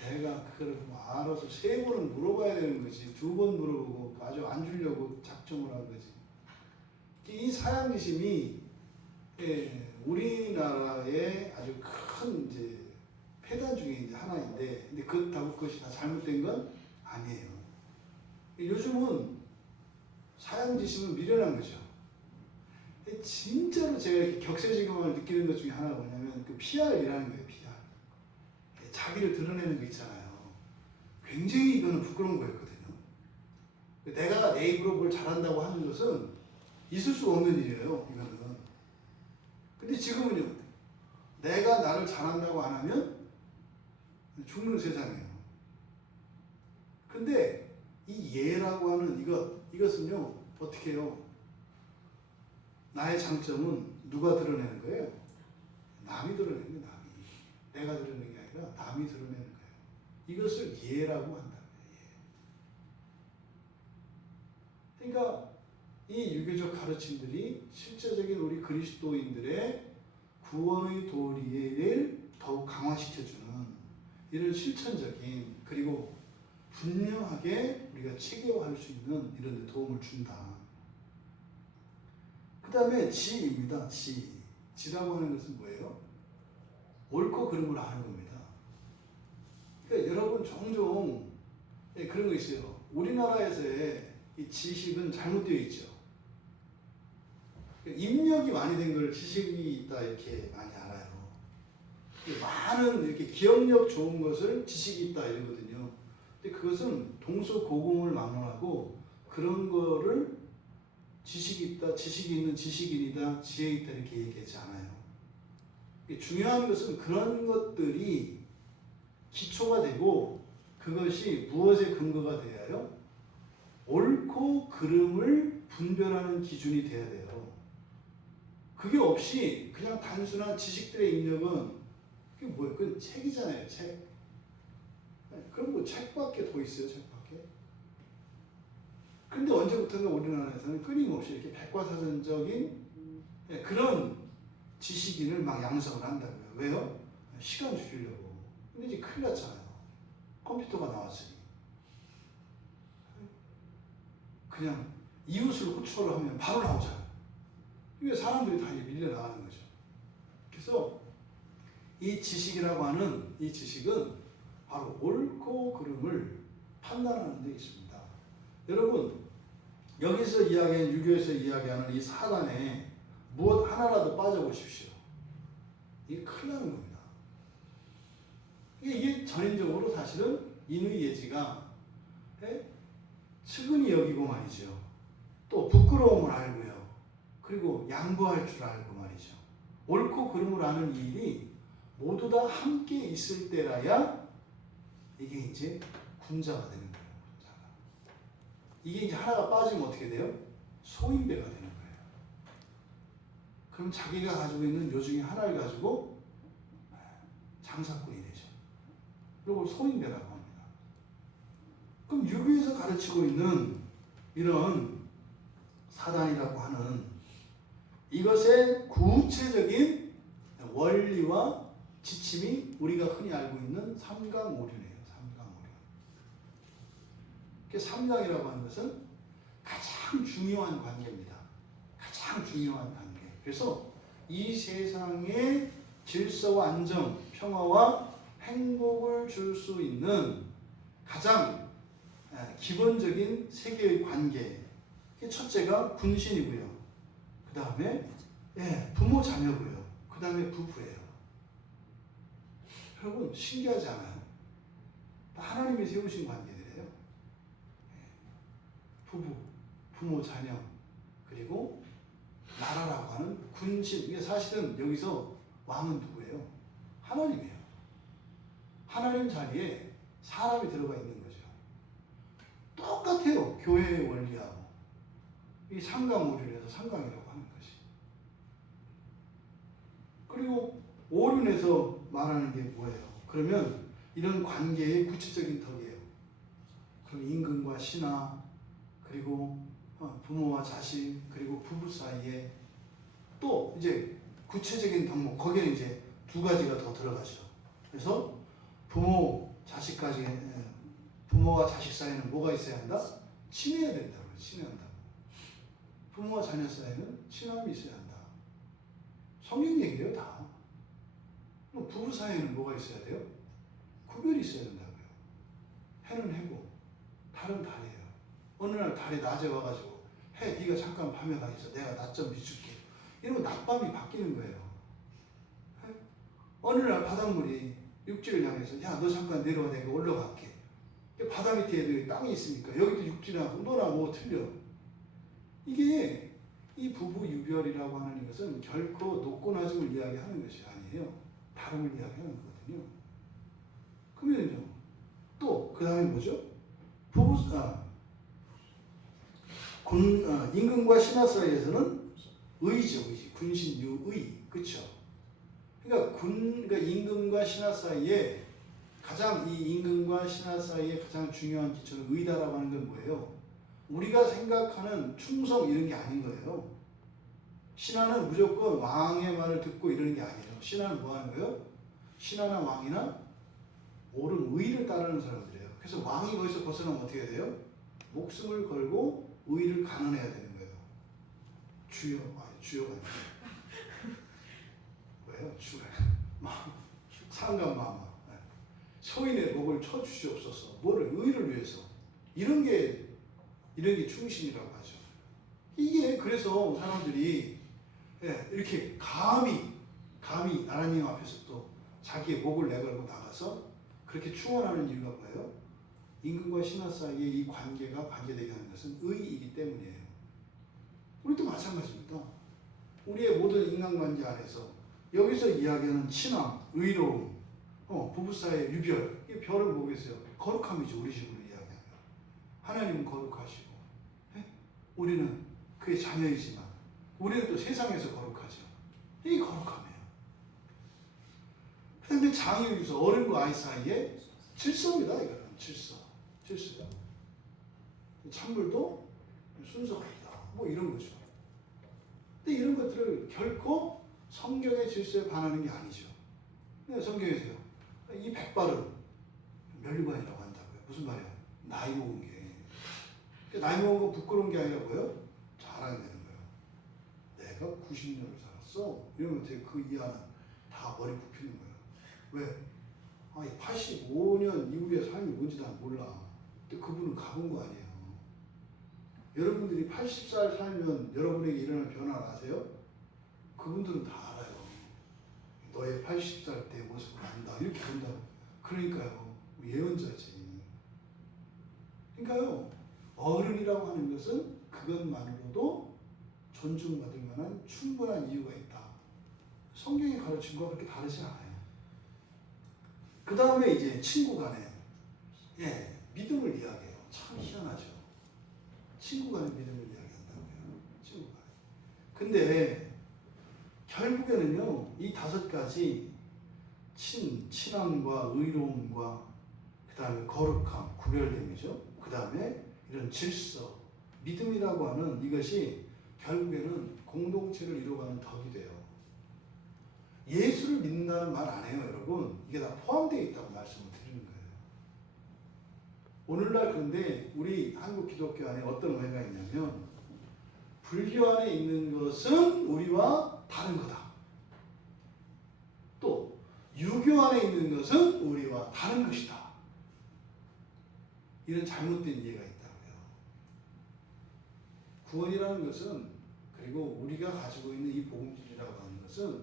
내가 그걸 뭐 알아서 3번은 물어봐야 되는 거지. 2번 물어보고 아주 안 주려고 작정을 한 거지. 이 사양지심이 우리나라의 아주 큰 이제 폐단 중에 이제 하나인데, 근데 그렇다고 그것이 다 잘못된 건 아니에요. 요즘은 사양지심은 미련한 거죠. 진짜로 제가 이렇게 격세지감을 느끼는 것 중에 하나가 뭐냐면 그 PR이라는 거예요. PR. 자기를 드러내는 거 있잖아요. 굉장히 이거는 부끄러운 거였거든요. 내가 내 입으로 뭘 잘한다고 하는 것은 있을 수 없는 일이에요. 이거는. 근데 지금은요. 내가 나를 잘한다고 안 하면 죽는 세상이에요. 근데 이 예라고 하는 이것은요. 어떻게 해요? 나의 장점은 누가 드러내는 거예요? 남이 드러내는 거예요. 남이. 내가 드러내는 게 아니라 남이 드러내는 거예요. 이것을 예라고 한다고요. 예. 그러니까 이 유교적 가르침들이 실제적인 우리 그리스도인들의 구원의 도리를 더욱 강화시켜주는 이런 실천적인, 그리고 분명하게 우리가 체계화할 수 있는 이런 데 도움을 준다. 그 다음에 지입니다. 지라고 하는 것은 뭐예요? 옳고 그름을 아는 겁니다. 그러니까 여러분 종종 그런 거 있어요. 우리나라에서의 이 지식은 잘못되어 있죠. 입력이 많이 된 걸 지식이 있다 이렇게 많이 알아요. 많은 이렇게 기억력 좋은 것을 지식이 있다 이러거든요. 근데 그것은 동서고금을 막론하고 그런 거를 지식이 있다, 지식이 있는 지식인이다, 지혜 있다 이렇게 얘기하지 않아요. 중요한 것은 그런 것들이 기초가 되고 그것이 무엇의 근거가 되어요? 옳고 그름을 분별하는 기준이 돼야 돼요. 그게 없이 그냥 단순한 지식들의 입력은 그게 뭐예요? 그건 책이잖아요. 책. 그럼 뭐 책밖에 더 있어요. 책밖에. 근데 언제부턴가 우리나라에서는 끊임없이 이렇게 백과사전적인 그런 지식인을 막 양성을 한다고요. 왜요? 시간 줄이려고. 근데 이제 큰일 났잖아요. 컴퓨터가 나왔으니. 그냥 이웃을 호출을 하면 바로 나오잖아요. 이게 사람들이 다 밀려나가는 거죠. 그래서 이 지식이라고 하는 이 지식은 바로 옳고 그름을 판단하는 데 있습니다. 여러분, 여기서 이야기한, 유교에서 이야기하는 이 사단에 무엇 하나라도 빠져보십시오. 이게 큰일 나는 겁니다. 이게 전인적으로 사실은 인의예지가 측은히 여기고 말이죠. 또 부끄러움을 알고요. 그리고 양보할 줄 알고 말이죠. 옳고 그름을 아는 이 일이 모두 다 함께 있을 때라야 이게 이제 군자가 되는 거예요. 군자가. 이게 이제 하나가 빠지면 어떻게 돼요? 소인배가 되는 거예요. 그럼 자기가 가지고 있는 요 중에 하나를 가지고 장사꾼이 되죠. 이걸 소인배라고 합니다. 그럼 유교에서 가르치고 있는 이런 사단이라고 하는 이것의 구체적인 원리와 지침이 우리가 흔히 알고 있는 삼강오륜이에요. 삼강오륜. 삼강이라고 하는 것은 가장 중요한 관계입니다. 가장 중요한 관계. 그래서 이 세상의 질서와 안정, 평화와 행복을 줄 수 있는 가장 기본적인 세계의 관계. 첫째가 군신이고요. 그 다음에 부모 자녀고요. 그 다음에 부부예요. 여러분 신기하지 않아요? 하나님이 세우신 관계들이에요. 부부, 부모, 자녀, 그리고 나라라고 하는 군신. 이게 사실은 여기서 왕은 누구예요? 하나님이에요. 하나님 자리에 사람이 들어가 있는 거죠. 똑같아요. 교회의 원리하고. 이 삼강오륜에서 삼강이라고 하는 것이. 그리고 오륜에서 말하는 게 뭐예요? 그러면 이런 관계의 구체적인 덕이에요. 그럼 임금과 신하, 그리고 부모와 자식, 그리고 부부 사이에 또 이제 구체적인 덕목, 거기에 이제 두 가지가 더 들어가죠. 그래서 부모와 자식 사이에는 뭐가 있어야 한다? 친해야 된다고요. 친해한다. 부모와 자녀 사이에는 친함이 있어야 한다. 성경 얘기예요, 다. 부부 사이에는 뭐가 있어야 돼요? 구별이 있어야 된다고요. 해는 해고, 달은 달이에요. 어느 날 달이 낮에 와가지고 해, 네가 잠깐 밤에 가 있어. 내가 낮 좀 비출게. 이러면 낮밤이 바뀌는 거예요. 어느 날 바닷물이 육지를 향해서 야, 너 잠깐 내려와. 내가 올라갈게. 바다 밑에 땅이 있으니까 여기도 육지라고 너나 뭐 틀려. 이게 이 부부 유별이라고 하는 이것은 결코 높고 낮음을 이야기하는 것이 아니에요. 다름을 이야기하는 거거든요. 그러면요, 또 그 다음에 뭐죠? 임금과 신하 사이에서는 의죠, 의지. 군신 유의, 그렇죠? 그러니까 임금과 신하 사이에 이 임금과 신하 사이에 가장 중요한 기초는 의다라고 하는 건 뭐예요? 우리가 생각하는 충성 이런 게 아닌 거예요. 신하는 무조건 왕의 말을 듣고 이러는 게 아니에요. 신하는 뭐 하는 거예요? 신하나 왕이나 옳은 의를 따르는 사람들이에요. 그래서 왕이 거기서 벗어나면 어떻게 해야 돼요? 목숨을 걸고 의를 가늠해야 되는 거예요. 주여가 아니에요. 왜요? 주가 상감마마. 소인의 목을 쳐 주시옵소서. 뭐를? 의를 위해서. 이런 게 충신이라고 하죠. 이게 그래서 사람들이 이렇게 감히 하나님 앞에서 또 자기의 목을 내걸고 나가서 그렇게 충원하는 이유가 뭐예요? 임금과 신하 사이의 이 관계가 관계되게 하는 것은 의이기 때문이에요. 우리도 마찬가지입니다. 우리의 모든 인간관계 안에서 여기서 이야기하는 친함, 의로움, 부부 사이의 유별, 이 별은 뭐겠어요? 거룩함이죠. 우리 식으로 이야기하면. 하나님은 거룩하시고, 우리는 그의 자녀이지만, 우리는 또 세상에서 거룩하죠. 이게 거룩함이에요. 그 다음에 장유유서, 어른과 아이 사이에 질서입니다. 이거는 질서요. 찬물도 순서가 있다. 뭐 이런 거죠. 근데 이런 것들을 결코 성경의 질서에 반하는 게 아니죠. 성경에서요. 이 백발은 멸관이라고 한다고요. 무슨 말이에요? 나이 먹은 게. 나이 먹은 거 부끄러운 게 아니라 뭐예요? 자랑이 되는 거예요. 내가 90년을 살았어. 이러면 되게 그 이하는 다 머리 굽히는 거예요. 왜? 85년 이후의 삶이 뭔지 난 몰라. 근데 그분은 가본 거 아니에요. 여러분들이 80살 살면 여러분에게 일어날 변화를 아세요? 그분들은 다 알아요. 너의 80살 때 모습을 안다. 이렇게 본다고. 그러니까요. 예언자지. 그러니까요. 어른이라고 하는 것은 그것만으로도 존중받을 만한 충분한 이유가 있다. 성경이 가르친 것과 그렇게 다르지 않아요. 그 다음에 이제 친구 간에 믿음을 이야기해요. 참 희한하죠. 친구 간에 믿음을 이야기한다고요. 친구 간에. 근데 결국에는요, 이 5가지 친함과 의로움과 그 다음에 거룩함, 구별됨이죠. 그 다음에 이런 질서, 믿음이라고 하는 이것이 결국에는 공동체를 이루어가는 덕이 돼요. 예수를 믿는다는 말 안 해요, 여러분. 이게 다 포함되어 있다고 말씀을 드리는 거예요. 오늘날 그런데 우리 한국 기독교 안에 어떤 오해가 있냐면 불교 안에 있는 것은 우리와 다른 거다. 또 유교 안에 있는 것은 우리와 다른 것이다. 이런 잘못된 이해가 있다고요. 구원이라는 것은, 그리고 우리가 가지고 있는 이 복음이라고 하는 것은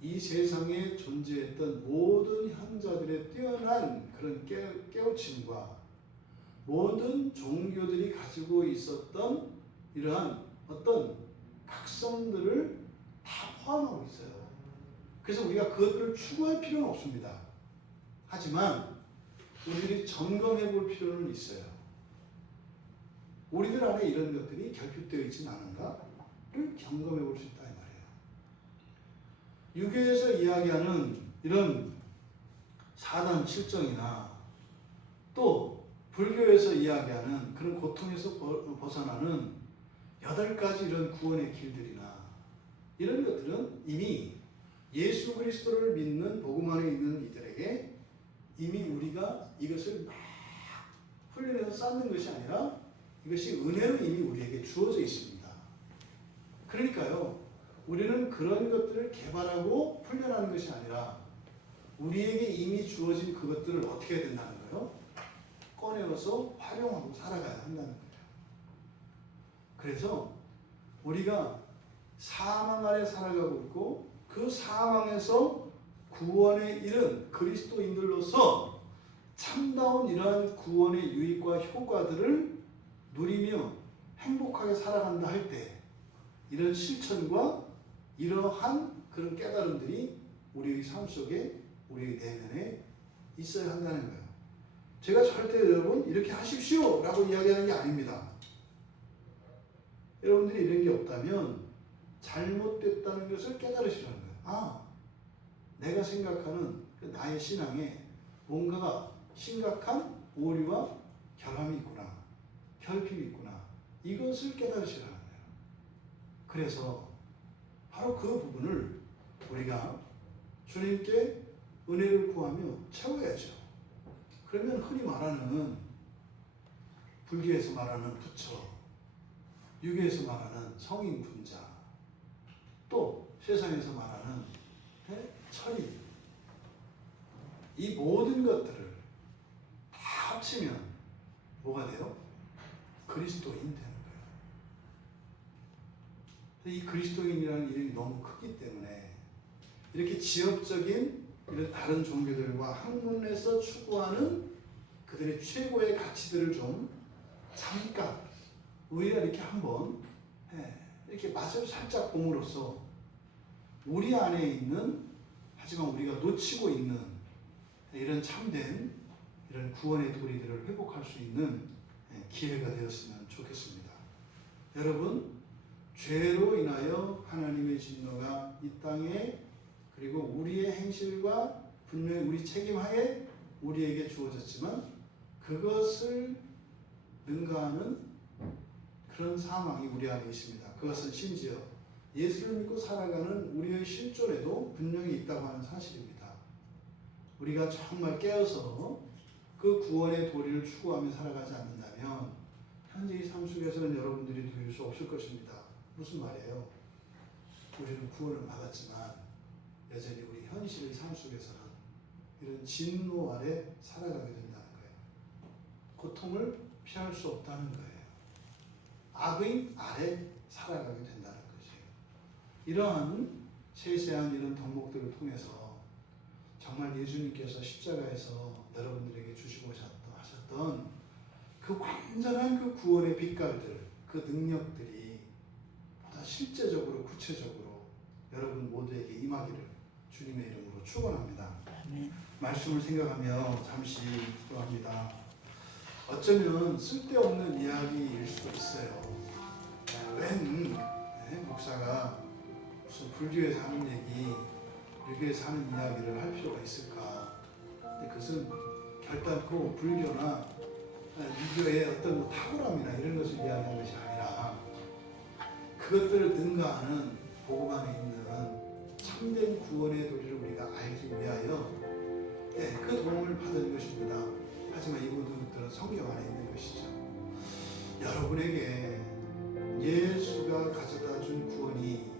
이 세상에 존재했던 모든 현자들의 뛰어난 그런 깨우침과 모든 종교들이 가지고 있었던 이러한 어떤 각성들을 다 포함하고 있어요. 그래서 우리가 그것들을 추구할 필요는 없습니다. 하지만 우리들이 점검해 볼 필요는 있어요. 우리들 안에 이런 것들이 결핍되어 있지는 않은가를 점검해 볼 수 있다 이 말이에요. 유교에서 이야기하는 이런 사단 칠정이나 또 불교에서 이야기하는 그런 고통에서 벗어나는 8가지 이런 구원의 길들이나 이런 것들은 이미 예수 그리스도를 믿는 복음 안에 있는 이들에게 이미 우리가 이것을 막 훈련해서 쌓는 것이 아니라 이것이 은혜로 이미 우리에게 주어져 있습니다. 그러니까요, 우리는 그런 것들을 개발하고 훈련하는 것이 아니라 우리에게 이미 주어진 그것들을 어떻게 해야 된다는 거예요? 꺼내어서 활용하고 살아가야 한다는 거예요. 그래서 우리가 사망 아래 살아가고 있고 그 사망에서 구원에 이른 그리스도인들로서 참다운 이러한 구원의 유익과 효과들을 누리며 행복하게 살아간다 할 때 이런 실천과 이러한 그런 깨달음들이 우리의 삶 속에 우리의 내면에 있어야 한다는 거예요. 제가 절대 여러분 이렇게 하십시오 라고 이야기하는 게 아닙니다. 여러분들이 이런 게 없다면 잘못됐다는 것을 깨달으시라는 거예요. 아, 내가 생각하는 그 나의 신앙에 뭔가가 심각한 오류와 결함이 있구나, 결핍이 있구나, 이것을 깨달으시라는 거예요. 그래서 바로 그 부분을 우리가 주님께 은혜를 구하며 채워야죠. 그러면 흔히 말하는 불교에서 말하는 부처, 유교에서 말하는 성인 군자, 또 세상에서 말하는 천인, 이 모든 것들을 다 합치면 뭐가 돼요? 그리스도인 되는 거예요. 이 그리스도인이라는 이름이 너무 크기 때문에 이렇게 지역적인 이런 다른 종교들과 학문에서 추구하는 그들의 최고의 가치들을 좀 잠깐 우리가 이렇게 한번 이렇게 맛을 살짝 봄으로써 우리 안에 있는, 하지만 우리가 놓치고 있는 이런 참된 이런 구원의 도리들을 회복할 수 있는 기회가 되었으면 좋겠습니다. 여러분, 죄로 인하여 하나님의 진노가 이 땅에, 그리고 우리의 행실과 분명히 우리 책임하에 우리에게 주어졌지만 그것을 능가하는 그런 사망이 우리 안에 있습니다. 그것은 심지어 예수를 믿고 살아가는 우리의 실존에도 분명히 있다고 하는 사실입니다. 우리가 정말 깨어서 그 구원의 도리를 추구하며 살아가지 않는다면 현재 이 삶 속에서는 여러분들이 누릴 수 없을 것입니다. 무슨 말이에요? 우리는 구원을 받았지만 여전히 우리 현실의 삶 속에서는 이런 진노 아래 살아가게 된다는 거예요. 고통을 피할 수 없다는 거예요. 악의 아래 살아가게 된다는 것이에요. 이러한 세세한 이런 덕목들을 통해서 정말 예수님께서 십자가에서 여러분들에게 주시고 하셨던 그 완전한 그 구원의 빛깔들, 그 능력들이 보다 실제적으로 구체적으로 여러분 모두에게 임하기를 주님의 이름으로 축원합니다. 말씀을 생각하며 잠시 기도합니다. 어쩌면 쓸데없는 이야기일 수도 있어요. 웬 목사가 무슨 불교에서 하는 얘기, 유교에서 하는 이야기를 할 필요가 있을까? 근데 그것은 결단코 불교나 유교의 어떤 뭐 탁월함이나 이런 것을 이야기하는 것이 아니라 그것들을 능가하는 복음 안에 있는 참된 구원의 도리를 우리가 알기 위하여 그 도움을 받은 것입니다. 하지만 이 모든 것들은 성경 안에 있는 것이죠. 여러분에게 예수가 가져다 준 구원이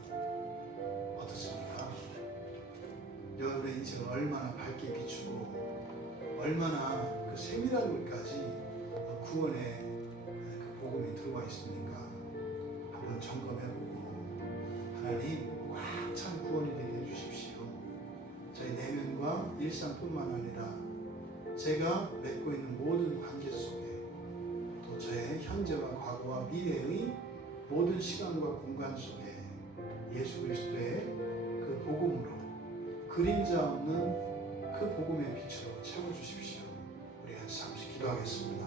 어떻습니까? 여러분의 인생을 얼마나 밝게 비추고 얼마나 그 세밀한 것까지 구원의 그 복음이 들어와 있습니까? 한번 점검해보고 하나님 꽉 찬 구원이 되게 해주십시오. 저희 내면과 일상뿐만 아니라 제가 맺고 있는 모든 관계 속에 또 저의 현재와 과거와 미래의 모든 시간과 공간 속에 예수 그리스도의 그 복음으로 그림자 없는 그 복음의 빛으로 채워주십시오. 우리 같이 잠시 기도하겠습니다.